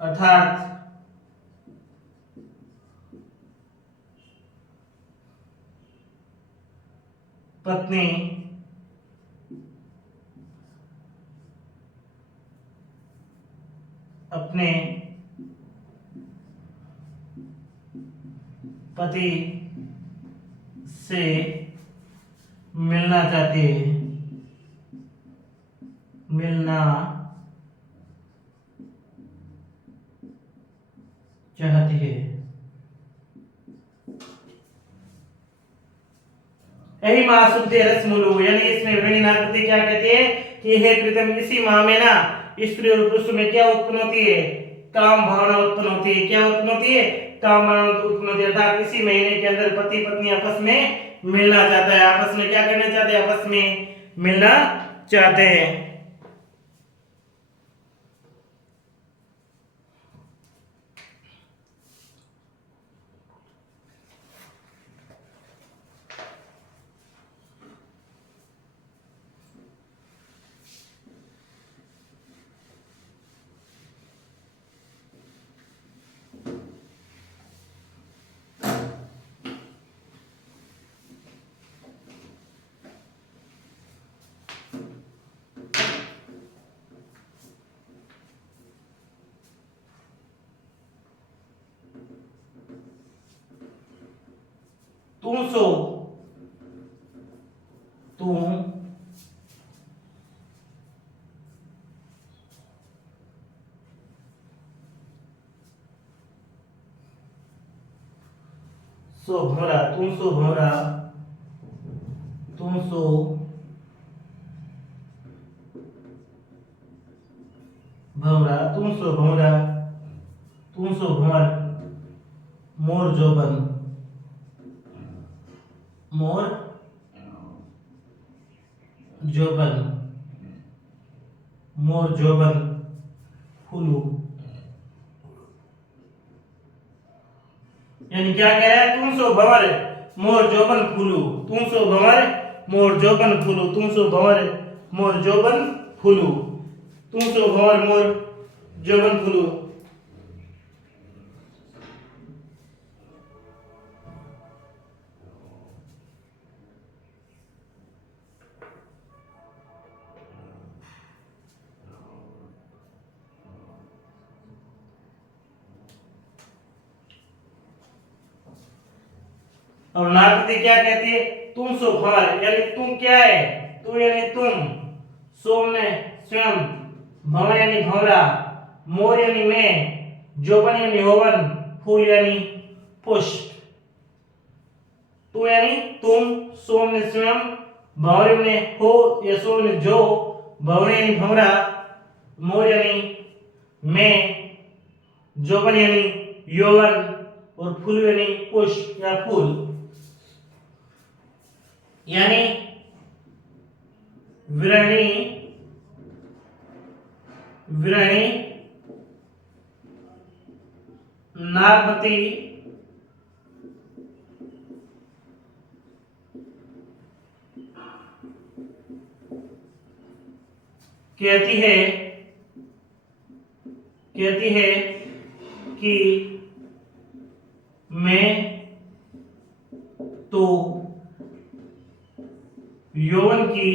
अर्थात पत्नी अपने पति से मिलना चाहती है, मिलना चाहती है। यही महाशुद्धि रसमुलु, यानी इसमें विभिन्न नागरिक क्या कहती है कि हे प्रीतम, इसी माह में ना स्त्री और पुरुष में क्या उत्पन्न होती है? काम भावना उत्पन्न होती है। क्या उत्पन्न होती है? काम भावना उत्पन्न होती है। अर्थात इसी महीने के अंदर पति पत्नी आपस में मिलना चाहता है, आपस में क्या करना चाहते हैं? आपस में मिलना चाहते हैं। तू सो, तू सो भमरा, तू सो भमरा, तू सो भमरा, तू सो भमरा, तू सो भमर, मोर जोबन, मोर जोबन, मोर जोबन फूलू। यानी क्या कह रहा है? तुम सो भंवर मोर जोबन फूलू, तुम सो भंवर मोर जोबन फूलू, तुम सो भंवर मोर जोबन फूलू, तुम सो भंवर मोर जोबन फूलू। और नागवती क्या कहती है? तुम सो भंवर, यानी तुम क्या है? तू यानी तुम, सोम ने स्वयं, भंवर यानी भंवरा, मोर यानी मैं, जोबन यानी यौवन, फूल यानी पुष्प। तू यानी तुम, सोम ने स्वयं, भंवर ने हो या सोम ने जो, भंवर यानी भंवरा, मोर यानी मैं, जोबन यानी यौवन और फूल यानी पुष्प या फूल। यानी विरणी, विरणी नागवती कहती है, कहती है कि मैं तो यौवन की,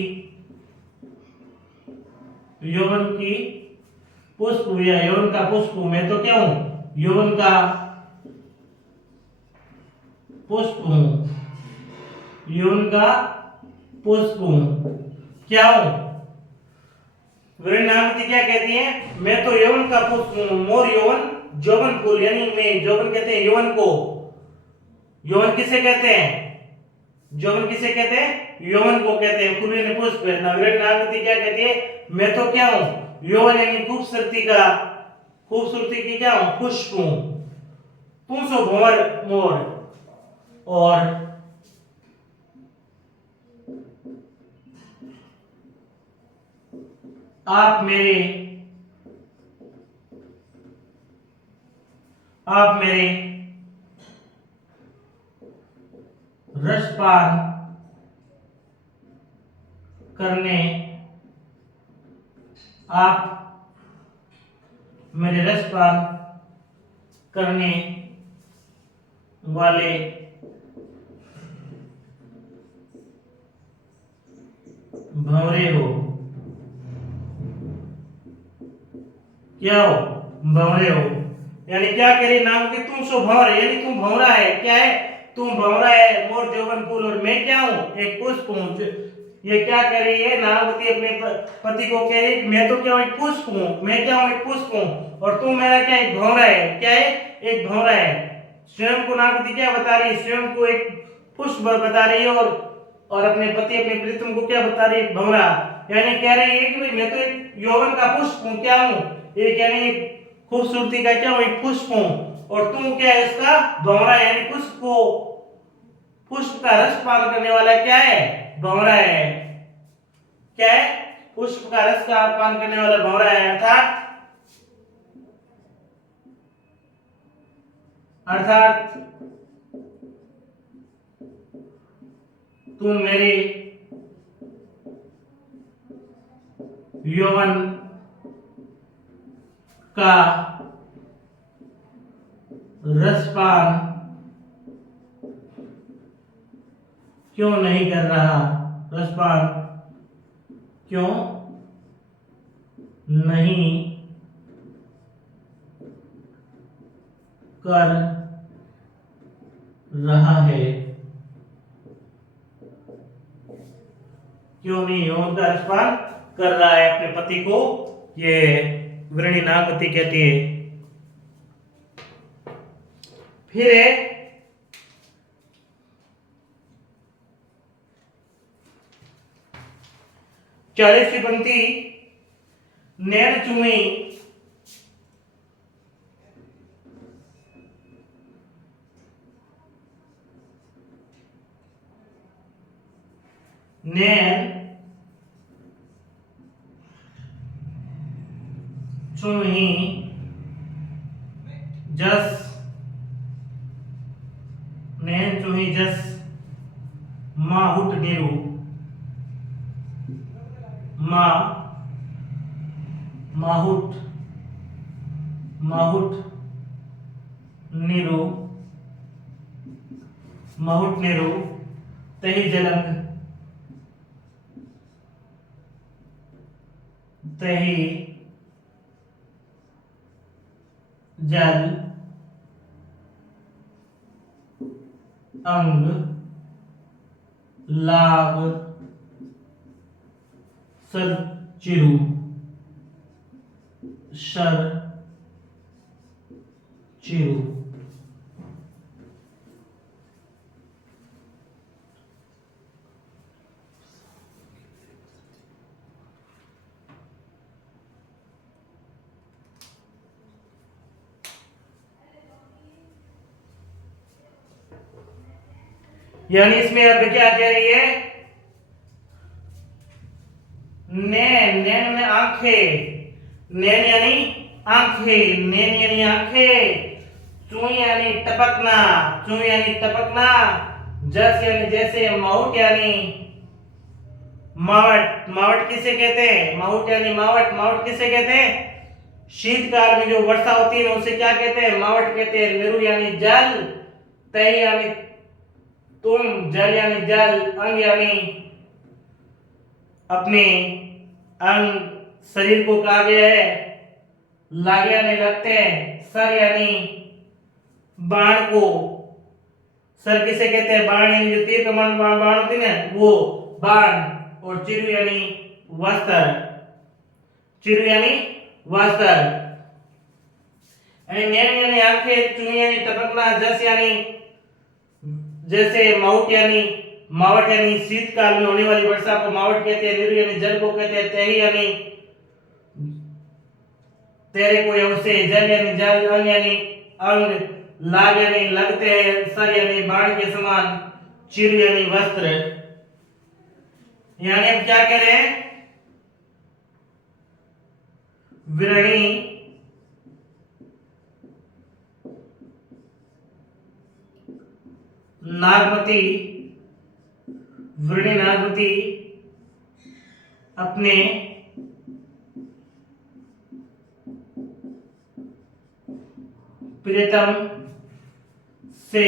यौवन की पुष्प या यौवन का पुष्प हूं। मैं तो क्या हूं? यौवन का पुष्प हूं, यौवन का पुष्प हूं। क्या हूं? वृणांति क्या कहती है? मैं तो यौवन का पुष्प हूं, मोर यौवन जोबन फूल, यानी मैं, जोबन कहते हैं यौवन को। यौवन किसे कहते हैं? यौवन किसे कहते हैं? यौवन को कहते हैं। फूल यानी पुष्प है। वृणांति क्या कहती है? मैं तो क्या हूं? यौवन यानी खूबसूरती का, खूबसूरती की क्या हूं? पुष्प हूं। तुम सो भंवर मोर, और आप मेरे, आप मेरे रसपान करने आप मेरे रसपान करने वाले भंवरे हो। क्या हो? भंवरे हो। यानी क्या कह रही नाम कि तुम सो भंवर, यानी तुम भंवरा है। क्या है? तुम भंवरा है, मोर जौवन फूल, और मैं क्या हूँ? एक पुष्प हूँ। ये क्या कह रही है नागवती अपने पति को? कह रही मैं तो क्या हूँ? एक पुष्प हूँ। मैं क्या हूँ? एक पुष्प हूँ, और तुम मेरा क्या? एक भंवरा है। क्या है? एक भंवरा है। स्वयं को नागवती क्या बता रही है? स्वयं को एक पुष्प बता रही है, और अपने पति, अपने प्रीतम को क्या बता रही है? भंवरा। यानी कह रही है कि भाई मैं तो एक यौवन का पुष्प हूँ। क्या हूँ? एक यानी खूबसूरती का क्या हूँ? एक पुष्प हूँ, और तुम क्या है? इसका भंवरा, यानी पुष्प का रस पान करने वाला क्या है? भंवरा है। क्या है? पुष्प का रस का पान करने वाला भंवरा है। अर्थात तुम मेरे यौवन का रसपान क्यों नहीं कर रहा? रसपान क्यों नहीं कर रहा है? क्यों नहीं यौवन का रसपान कर रहा है अपने पति को? ये वृणी नागवती कहती है। फिर है 40वीं पंक्ति। नैन चूमी नैन चूमी जस, नैन चूमी जस माहुट नीरू, माहुट माहुट नीरू, माहुट नीरू तही जलंग, तही जल अंग लाग सर चिरु, शर चिरु। यानी इसमें अब क्या कह रही है? नैन, नैन ने आंखें, नैन यानी आंखें, नैन यानी आंखें, चुई यानी टपकना, चुई यानी टपकना, जस यानी जैसे, माउट यानी मावट, मावट किसे कहते हैं? माउट यानी मावट, मावट किसे कहते हैं? शीतकाल में जो वर्षा होती है उसे क्या कहते हैं? मावट कहते हैं। निरु यानी जल, तय यानी तुम, जल यानी जल, अंग यानी अपने अंग, शरीर को कहा गया है। लागे यानी लगते हैं। सर यानी बाण को, सर किसे कहते हैं? बाण यानी जो तीर कमान बाण होती है ना, वो बाण। और चिरु यानी वस्त्र, चिरु यानी वस्त्र। नैन यानी आंखें, चुनी यानी टपकना, जस यानी जैसे, माउट यानी मावट यानी शीतकाल में होने वाली वर्षा को मावट कहते हैं। निरु यानी जल को कहते हैं। तही यानी तेरे को, या उसे, जल यानी जल, अंग यानी अंग, लाग यानी लगते हैं, सर यानी बाण के समान, चिर यानी वस्त्र। यानी अब क्या कह रहे हैं? वृणी नागमती, वृणी नागमती अपने प्रियतम से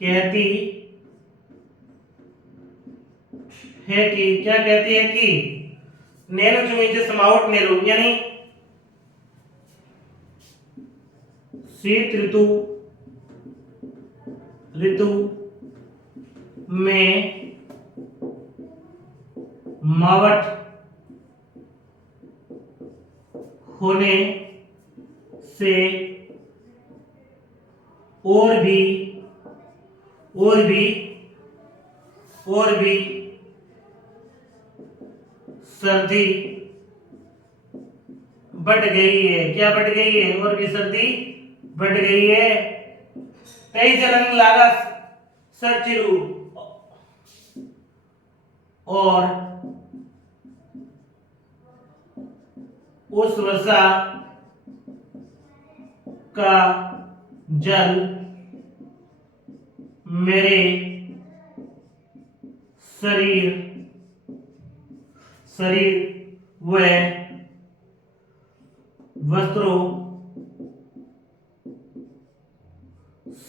कहती है कि, क्या कहती है कि నేను చూపించే नेहरू यानी शीत ऋतु में मावट होने से और भी सर्दी बढ़ गई है। क्या बढ़ गई है? और भी सर्दी बढ़ गई है। तई जलन लागा सर चिरू, और उस वर्षा का जल मेरे शरीर व वस्त्रों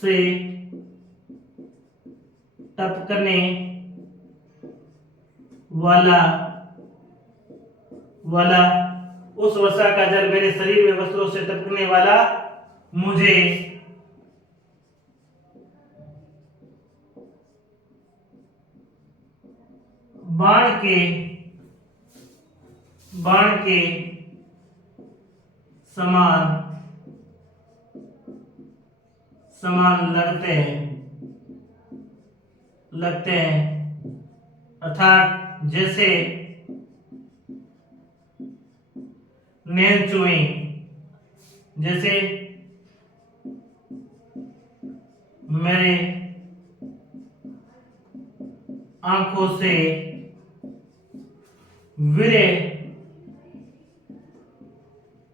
से टपकने वाला उस वर्षा का जल मेरे शरीर में वस्त्रों से टपकने वाला मुझे बाण के समान लगते हैं अर्थात जैसे नैन चुई, जैसे मेरे आंखों से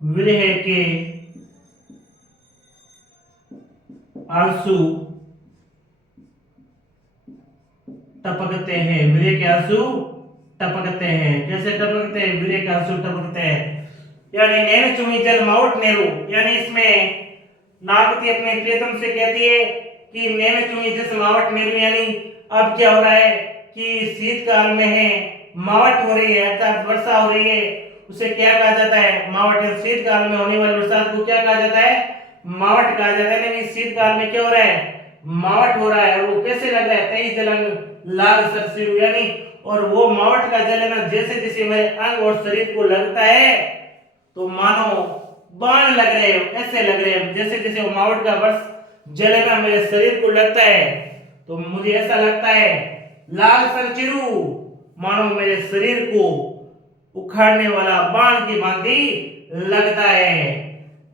विरह के आंसू टपकते हैं। विरह के आंसू टपकते हैं। कैसे टपकते हैं? विरह के आंसू टपकते हैं। यानी नैन चुमी जल माउट नेहरू, यानी इसमें नागवती अपने प्रियतम से कहती है कि नैन चुमी जल मावट नेहरू, यानी अब क्या हो रहा है कि शीतकाल में है, मावट हो रही है अर्थात वर्षा हो रही है। उसे क्या कहा जाता है? मावट। शीतकाल में होने वाली बरसात को क्या कहा जाता है? मावट कहा जाता है। यानी शीतकाल में क्या हो रहा है? मावट हो रहा है। और वो कैसे लग रहा है? तेज जलन लाल सरसिरु, यानी और वो मावट का जल है ना, जैसे जैसे मेरे अंग और शरीर को लगता है तो मानो बाण लग रहे हो, ऐसे लग रहे हो। जैसे जैसे वो मावट का वर्ष जल है ना मेरे शरीर को लगता है तो मुझे ऐसा लगता है लाल सरचिरू, मानो मेरे शरीर को उखाड़ने वाला बाण की भांति लगता है।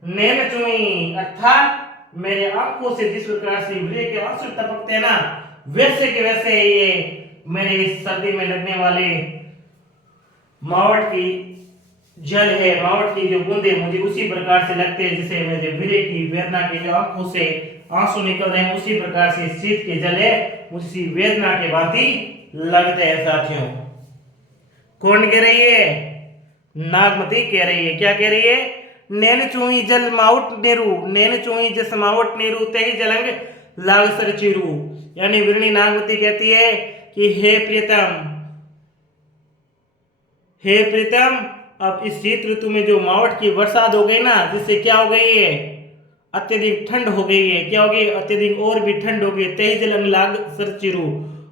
नैन चुई अर्थात मेरे आंखों से जिस प्रकार से विरह के आंसू टपकते हैं ना, वैसे के वैसे ये मेरे इस सर्दी में लगने वाले मावट की जल है, मावट की जो बूंदे मुझे उसी प्रकार से लगते हैं जैसे मेरे विरह की वेदना के जो आंखों से आंसू निकल रहे हैं, उसी प्रकार से शीत के जल है उसी वेदना के भांति लगते हैं। साथियों, कौन कह रही है? नागमती कह रही है। क्या कह रही है? नैन चुई जल माउट नेरू, नैन चुई जस माउट नेरू ते ही जलंग लाल सर चिरू। यानी विरणी नागमती कहती है कि हे प्रीतम, अब इस शीत ऋतु में जो मावट की बरसात हो गई ना, जिससे क्या हो गई है? अत्यधिक ठंड हो गई है। क्या हो गई? अत्यधिक और भी ठंड हो गई। तेज जल लाग सर चिरू,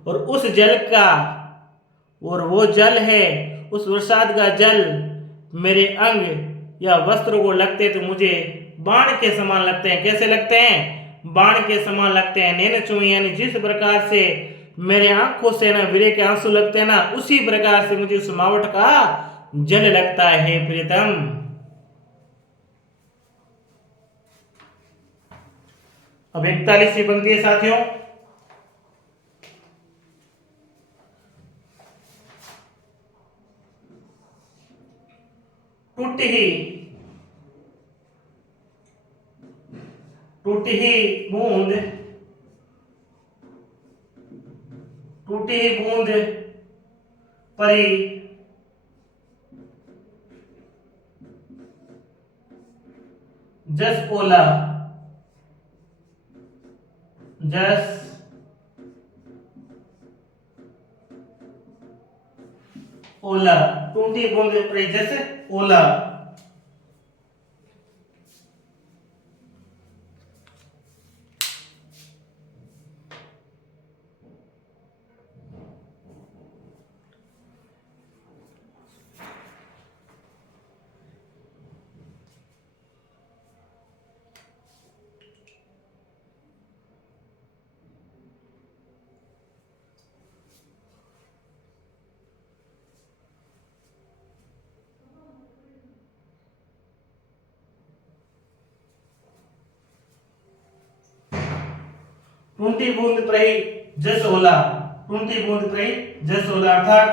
और उस जल का, और वो जल है उस बरसात का जल मेरे अंग या वस्त्रों को लगते तो मुझे बाण के समान लगते हैं। कैसे लगते हैं? बाण के समान लगते हैं। नैन चुई, यानी जिस प्रकार से मेरे आंखों से ना विरह के आंसू लगते हैं ना, उसी प्रकार से मुझे उस मावट का जल लगता है प्रीतम। अब 41वीं पंक्ति है साथियों। टूटी टूटी बूंद परी जस ओला, जस ओला, टूटी बूंद परी जस ओला। टूटी बूंद परी जस ओला, टूटी बूंद परी जस ओला अर्थात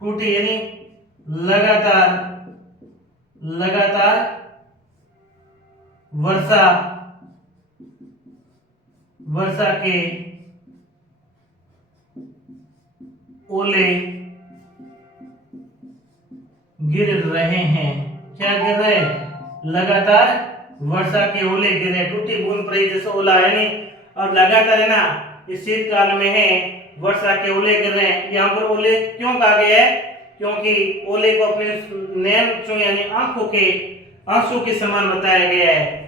टूटी यानी लगातार, लगातार वर्षा, वर्षा के ओले गिर रहे हैं। क्या गिर रहे हैं? लगातार वर्षा के ओले गिर रहे। टूटी बूंद परी जैसे ओला यानी अब लगातार है ना, इस शीतकाल में है वर्षा के ओले गिर रहे हैं। यहाँ पर ओले क्यों कहा गया है? क्योंकि ओले को अपने नैन यानी आंखों के आंसू के समान बताया गया है।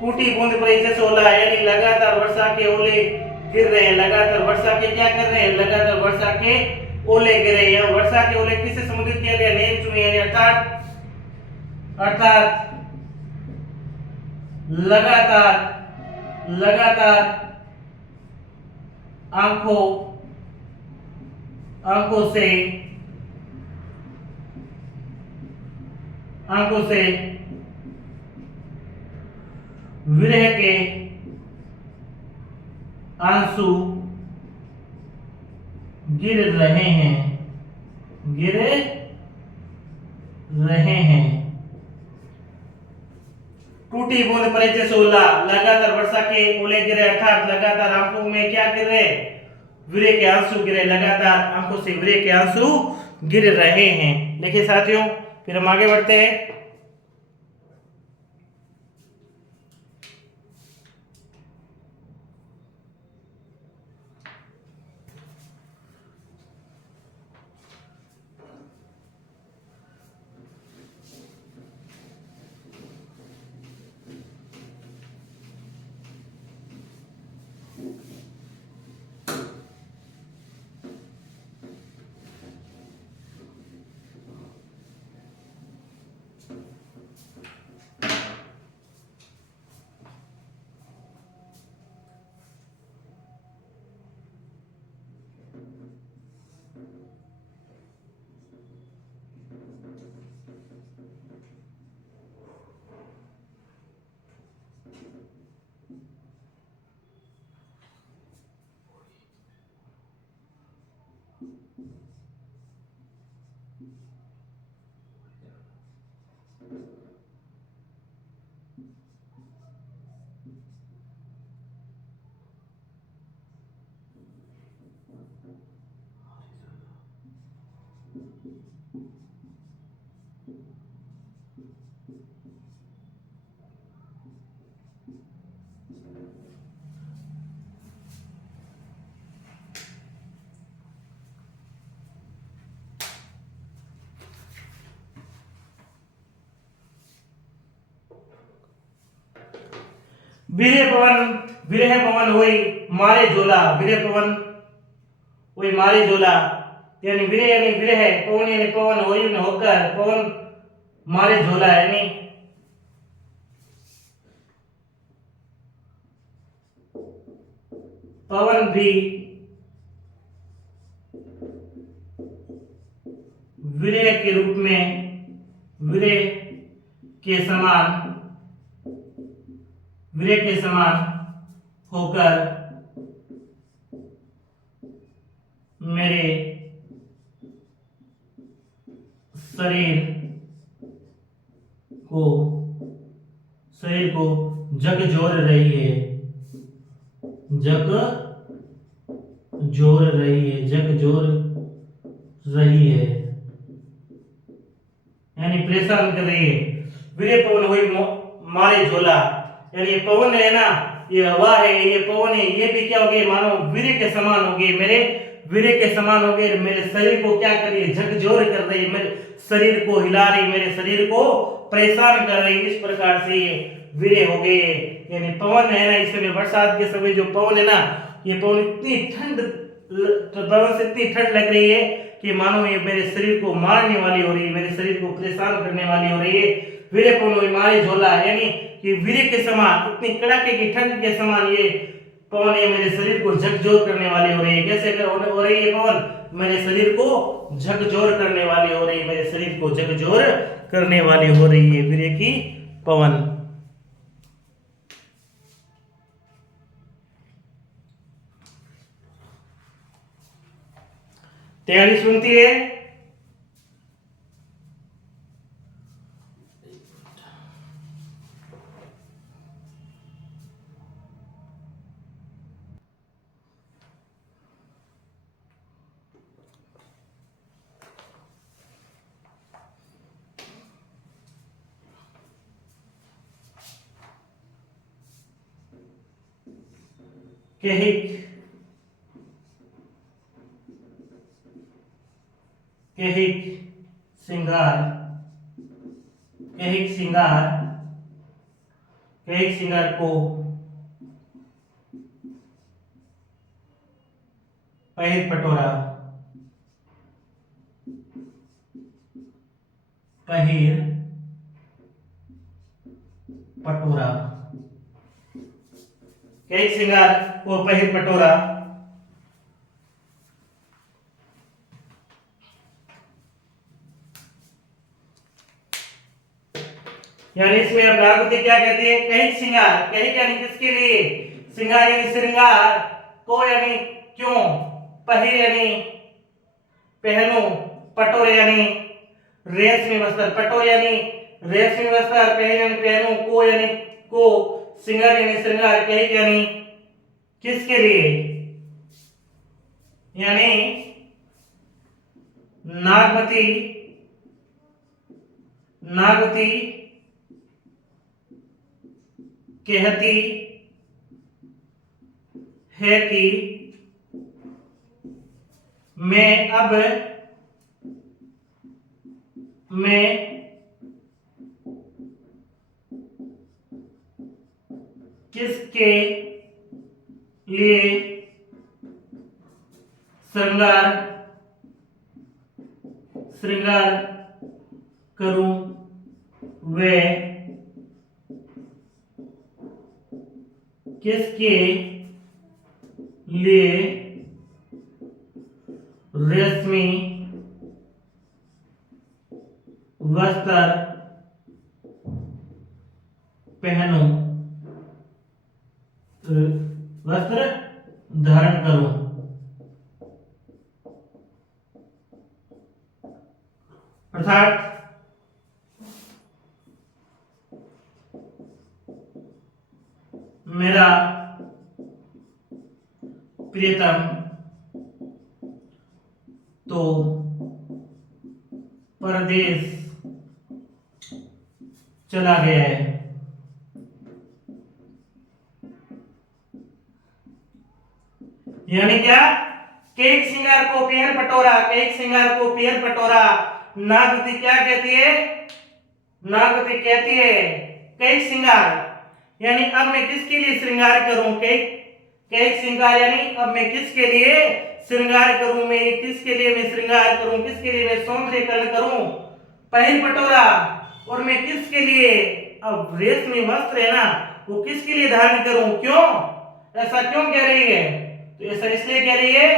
टूटी बूंद परी जैसे ओला यानी लगातार वर्षा के ओले गिर रहे हैं। लगातार वर्षा के क्या कर रहे हैं? लगातार वर्षा के ओले गिर रहे हैं। वर्षा के ओले किससे संबंधित किया गया? नैन चुने यानी अर्थात लगातार, लगातार आंखों से विरह के आंसू गिर रहे हैं, गिर रहे हैं। टूटी बूंद परी जैसे ओला, लगातार वर्षा के ओले गिरे अर्थात लगातार आंखों में क्या गिर रहे? विरह के आंसू गिरे। लगातार आंखों से विरह के आंसू गिर रहे हैं। देखिए साथियों, फिर हम आगे बढ़ते हैं। विरह पवन हुई मारे झोला। विरह पवन हुई मारे झोला यानी विरह, पवन यानी पवन, हुई होकर, पवन मारे झोला यानी पवन भी विरह के रूप में, विरह के समान, विरह के समान होकर मेरे शरीर को झकझोर रही है, झकझोर जोर रही है, झक जोर रही है, यानी परेशान कर रही है। वीरे पवन हुई मारे झोला, यानी ये पवन है ना, ये हवा है, ये पवन है, ये भी क्या हो गए, मानो वीरे के समान हो गए, मेरे वीरे के समान हो गए। मेरे शरीर को क्या कर रही है, झकझोर कर रही है, मेरे शरीर को हिला रही, मेरे शरीर को परेशान कर रही। इस प्रकार से ये वीरे हो गए। यानी पवन है ना, इस समय बरसात के समय जो पवन है ना, ये पवन इतनी ठंड, पवन से इतनी ठंड लग रही है कि मानो ये मेरे शरीर को मारने वाली हो रही है, मेरे शरीर को परेशान करने वाली हो रही है। वीरे पवन मारे झोला, यानी कि वीरे के समान, इतनी कड़ाके की ठंड के समान ये पवन ये मेरे शरीर को झकझोर करने वाली हो रही है। कैसे हो रही है पवन, मेरे शरीर को झकझोर करने वाली हो रही है, मेरे शरीर को झकझोर करने वाली हो रही है वीरे की पवन। तैयारी सुनती है। केहिक केहिक श्रृंगार, केहिक श्रृंगार, केहिक श्रृंगार को पहिर पटोरा, पहिर पटोरा, केहिक श्रृंगार को पहिर पटोरा। यानी इसमें अब नागवती क्या कहती है, कहीं श्रृंगार, कहीं यानी किसके लिए, श्रृंगार यानी श्रृंगार को, यानी क्यों, पहिर यानी पहनो, पटोरे यानी रेशमी वस्त्र, पटोरे यानी रेशमी वस्त्र, पहिर यानी पहनो, को यानी को, श्रृंगार यानी श्रृंगार, कहीं यानी किसके लिए, यानी नागवती, नागवती कहती है कि मैं अब मैं किसके लिए श्रृंगार श्रृंगार करूं, वे किसके लिए रेशमी वस्त्र पहनूं, वस्त्र धारण करूं। अर्थात मेरा प्रियतम तो परदेश चला गया है, यानी क्या, केक श्रृंगार को पेहर पटोरा, केक श्रृंगार को पेहर पटोरा। नागवती क्या कहती है, नागवती कहती है केक श्रृंगार, यानी अब मैं किसके लिए श्रृंगार करूं, केक केक श्रृंगार, यानी अब मैं किसके लिए श्रृंगार करूं, मैं किसके लिए मैं श्रृंगार करूं, किसके लिए मैं सौंदर्यकरण करूं, पहिर पटोरा, और मैं किसके लिए अब रेशमी वस्त्र है ना, वो किसके लिए धारण करूं, क्यों, ऐसा क्यों कह रही है, तो ऐसा इसलिए कह रही है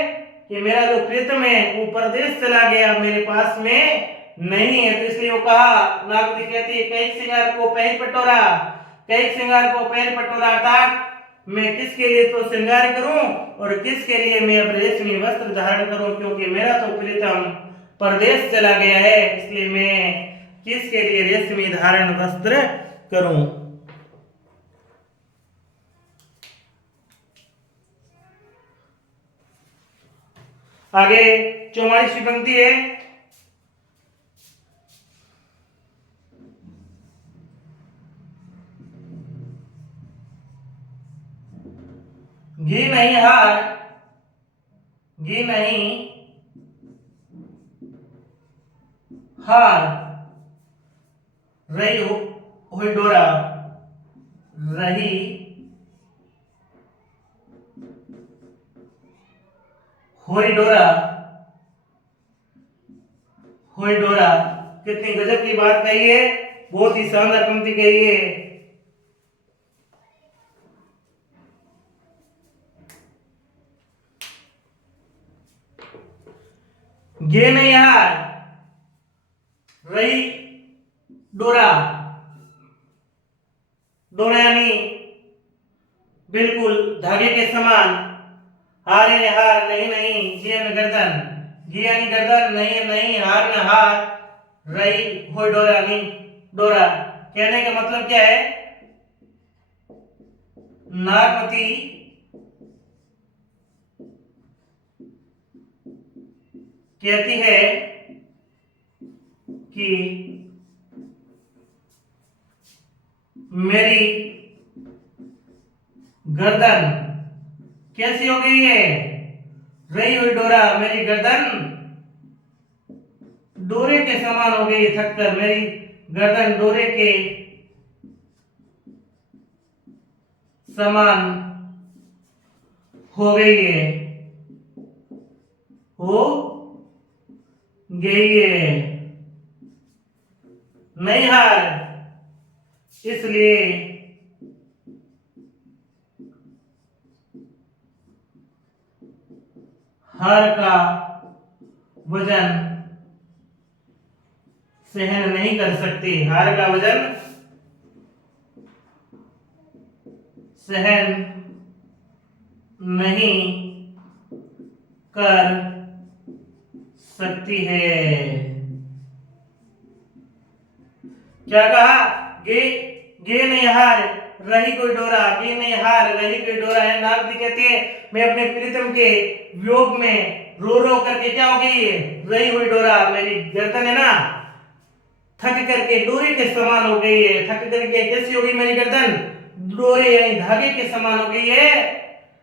कि मेरा जो प्रीतम है वो परदेश चला गया, मेरे पास में नहीं है, तो इसलिए वो कहा, नागवती कहती है कैक श्रृंगार को पहिर पटोरा, कैक श्रृंगार को पहिर पटोरा, अर्थात मैं किसके लिए तो श्रृंगार करूं और किसके लिए मैं अब रेशमी वस्त्र धारण करूं, क्योंकि मेरा तो प्रीतम परदेश चला गया है, इसलिए मैं किसके लिए रेशमी धारण वस्त्र करूं। आगे 44वीं पंक्ति है, घी नहीं हार, घी नहीं हार रही हुई डोरा, रही हुई डोरा, हुई डोरा। कितनी गजब की बात कही है, बहुत ही शानदार पंक्ति कही है। गे नहीं हार रही डोरा, डोरा यानी बिल्कुल धागे के समान, हार यानी हार, नहीं नहीं, जी यानी गर्दन, जी यानी गर्दन, नहीं नहीं, हार न हार, रही हुई डोरा यानी डोरा। कहने का मतलब क्या है, नागमती कहती है कि मेरी गर्दन कैसी हो गई है, रही हुई डोरा, मेरी गर्दन डोरे के समान हो गई, थक कर मेरी गर्दन डोरे के समान हो गई है, हो गई है। नहीं हार, इसलिए हार का वजन सहन नहीं कर सकती, हार का वजन सहन नहीं कर सकती है। क्या कहा, गे गे नहीं हार रही कोई डोरा, गे नहीं हार रही कोई डोरा है। नागमती कहती है मैं अपने प्रीतम के वियोग में रो रो करके क्या हो गई है, रही हुई डोरा, मेरी गर्दन है ना थक करके डोरे के समान हो गई है, थक करके कैसी हो गई मेरी गर्दन, डोरे यानी धागे के समान हो गई है।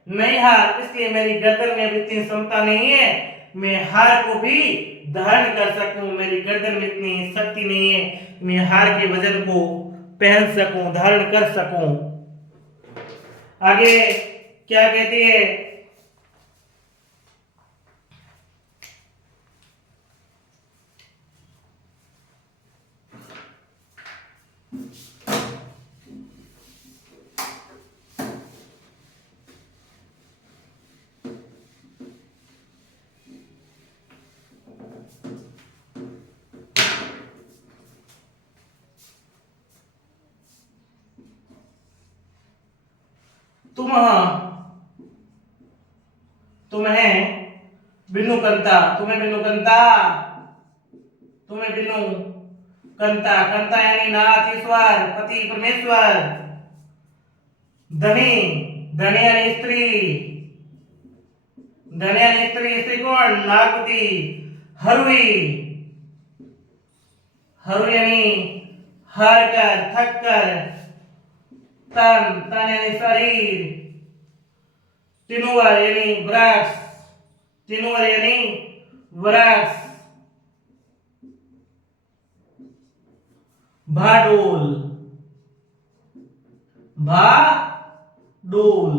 नहीं हार, इसलिए मेरी गर्दन में अभी इतनी क्षमता नहीं है मैं हार को भी धारण कर सकूं, मेरी गर्दन में इतनी शक्ति नहीं है मैं हार के वजन को पहन सकूं, धारण कर सकूं। आगे क्या कहती है, तुम तुम्हें बिनु कंता, तुम्हें बिनु कंता, तुम्हें बिनु कंता, कंता यानी नाथ ईश्वर पति परमेश्वर, धनी धनी यानी स्त्री, धनी यानी स्त्री, स्त्री कौन, नागवती, हरुई, हरुई यानी हार कर थक कर, तन तन यानी शरीर, तिनुवर यानी वृक्ष, तिनुवर यानी वृक्ष, भाडोल, भाडोल।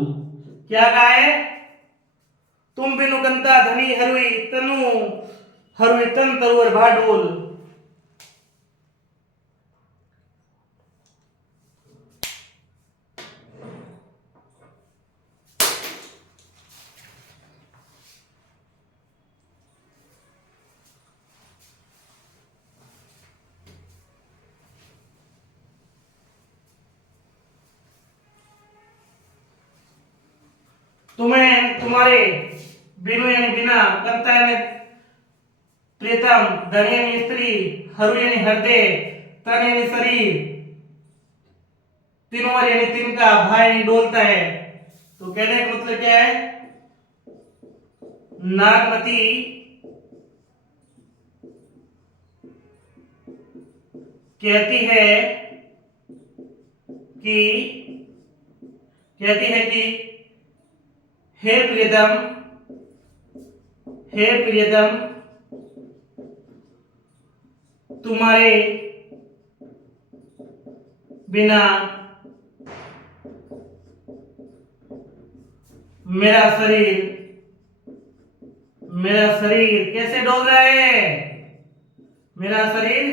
क्या कहा है, तुम बिनु कंता धनी हरुई तनु, हरुई तन तरुवर भाडोल। तुम्हें तुम्हारे, बिनु यानी बिना, कंता यानी प्रीतम, धनी यानी स्त्री, हरु यानी हृदय, तन यानी शरीर, तीनों यानी तिनका, भाई यानी डोलता है। तो कहने का मतलब क्या है, नागमती कहती है कि हे प्रियतम, तुम्हारे बिना मेरा शरीर कैसे डोल रहा है? मेरा शरीर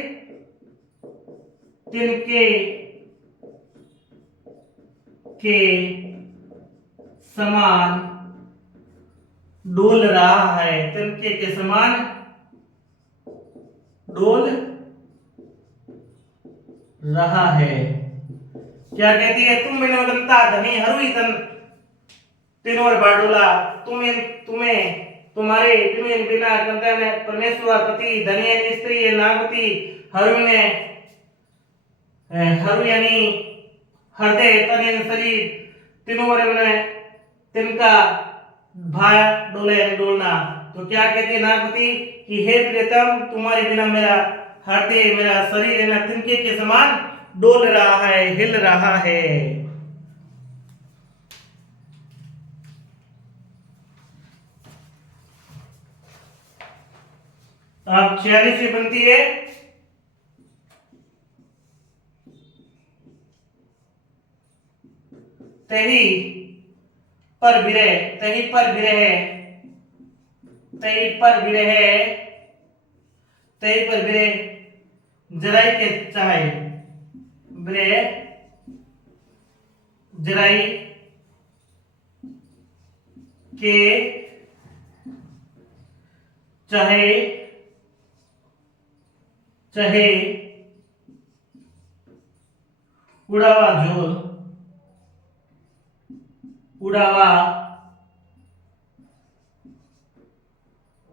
तिनके के समान डोल रहा है। तिनके के समान डोल रहा है। क्या कहती है? तुम बिना उदंता धनी हरुई तन तीनों बाडोला, तुम्हारे बिना कंतन परमेश्वर पति धनी स्त्री नागवती हरु ने हरु यानी हृदय तन शरीर तीनों तिनका भाया डोले डोलना। तो क्या कहती है नागवती कि हे प्रियतम, तुम्हारे बिना मेरा हृदय, मेरा शरीर है ना तिनके के समान डोल रहा है, हिल रहा है। अब 46 से बनती है तही पर विरह, जराई के चाहे, विरह जराई के चाहे उड़ावा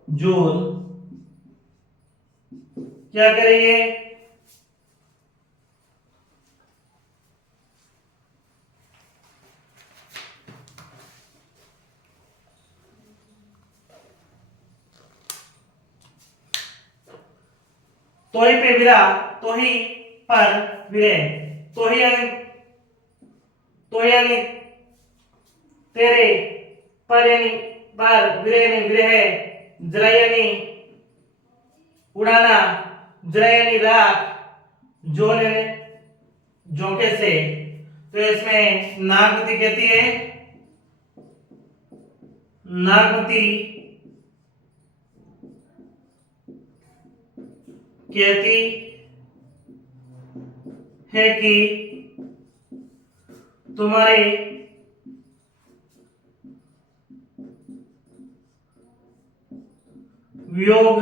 जोल क्या करेंगे? तोही पे विरा, तोही पर विरे, तोही यानी तेरे, पर यानी पर, विरे यानी विरह, जरा यानी उड़ाना, जरा यानी राख, जोल यानी झोंके से। तो इसमें नागमती कहती है, नागमती कहती है कि तुम्हारे वियोग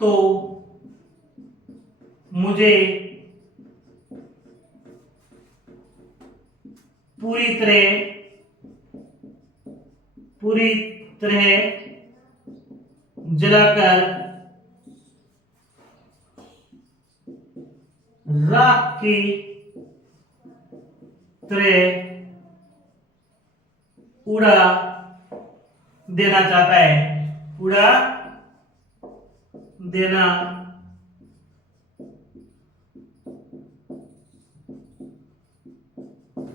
तो मुझे पूरी तरह जलाकर राख की तरह उड़ा देना चाहता है, उड़ा देना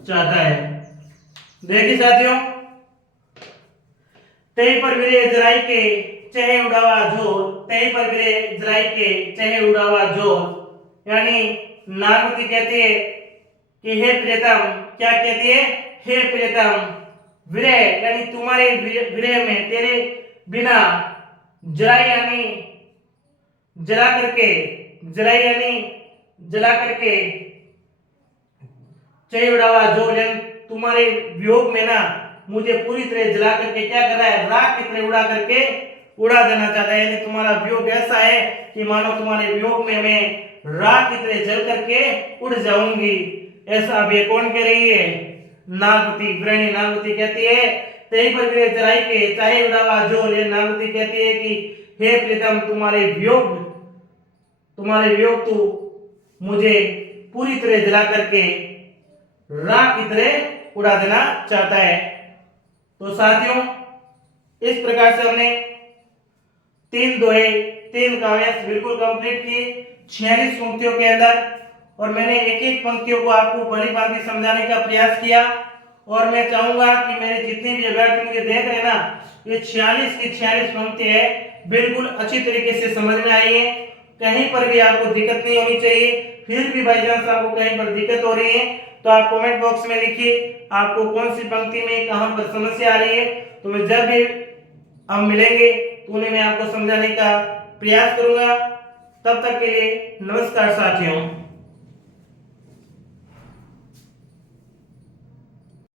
चाहता है। देखिए साथियों, तही पर विरे जराई के चहे उड़ावा जोर, तही पर विरे जराई के चहे उड़ावा जोर, यानी नागवती कहती है कि हे प्रियतम, क्या कहती है? हे प्रियतम, विरह यानी तुम्हारे विरह में तेरे बिना जरा यानी जला करके, जरा यानी जला करके, चहे उड़ावा जोर यानी तुम्हारे वियोग में ना मुझे पूरी तरह जला करके क्या कर रहा है? राख की तरह उड़ा करके उड़ा देना चाहता है। यानी तुम्हारा वियोग ऐसा है कि मानो तुम्हारे वियोग में मैं राख की तरह जल करके उड़ जाऊंगी। ऐसा अब ये कौन कह रही है? नागवती, ग्रहणी नागवती कहती है तही पर विरह जराई के चाहे उड़ावा जोल। ये नागवती कहती है कि हे प्रीतम, तुम्हारे वियोग तो मुझे पूरी तरह जला करके राख की तरह उड़ा देना चाहता है। तो साथियों इस प्रकार से हमने 3 दोहे 3 काव्यांश बिल्कुल कंप्लीट किए 46 पंक्तियों के अंदर, और मैंने एक एक पंक्तियों को आपको भली भांति समझाने का प्रयास किया। और मैं चाहूंगा कि मेरे जितने भी अभ्यर्थी मुझे देख रहे हैं ना, ये 46 की 46 पंक्ति है बिल्कुल अच्छी तरीके से समझ में आई है, कहीं पर भी आपको दिक्कत नहीं होनी चाहिए। फिर भी बाई चांस आपको कहीं पर दिक्कत हो रही है तो आप कमेंट बॉक्स में लिखिए आपको कौन सी पंक्ति में कहां पर समस्या आ रही है, तो मैं जब भी हम मिलेंगे तो उन्हें मैं आपको समझाने का प्रयास करूंगा। तब तक के लिए नमस्कार साथियों।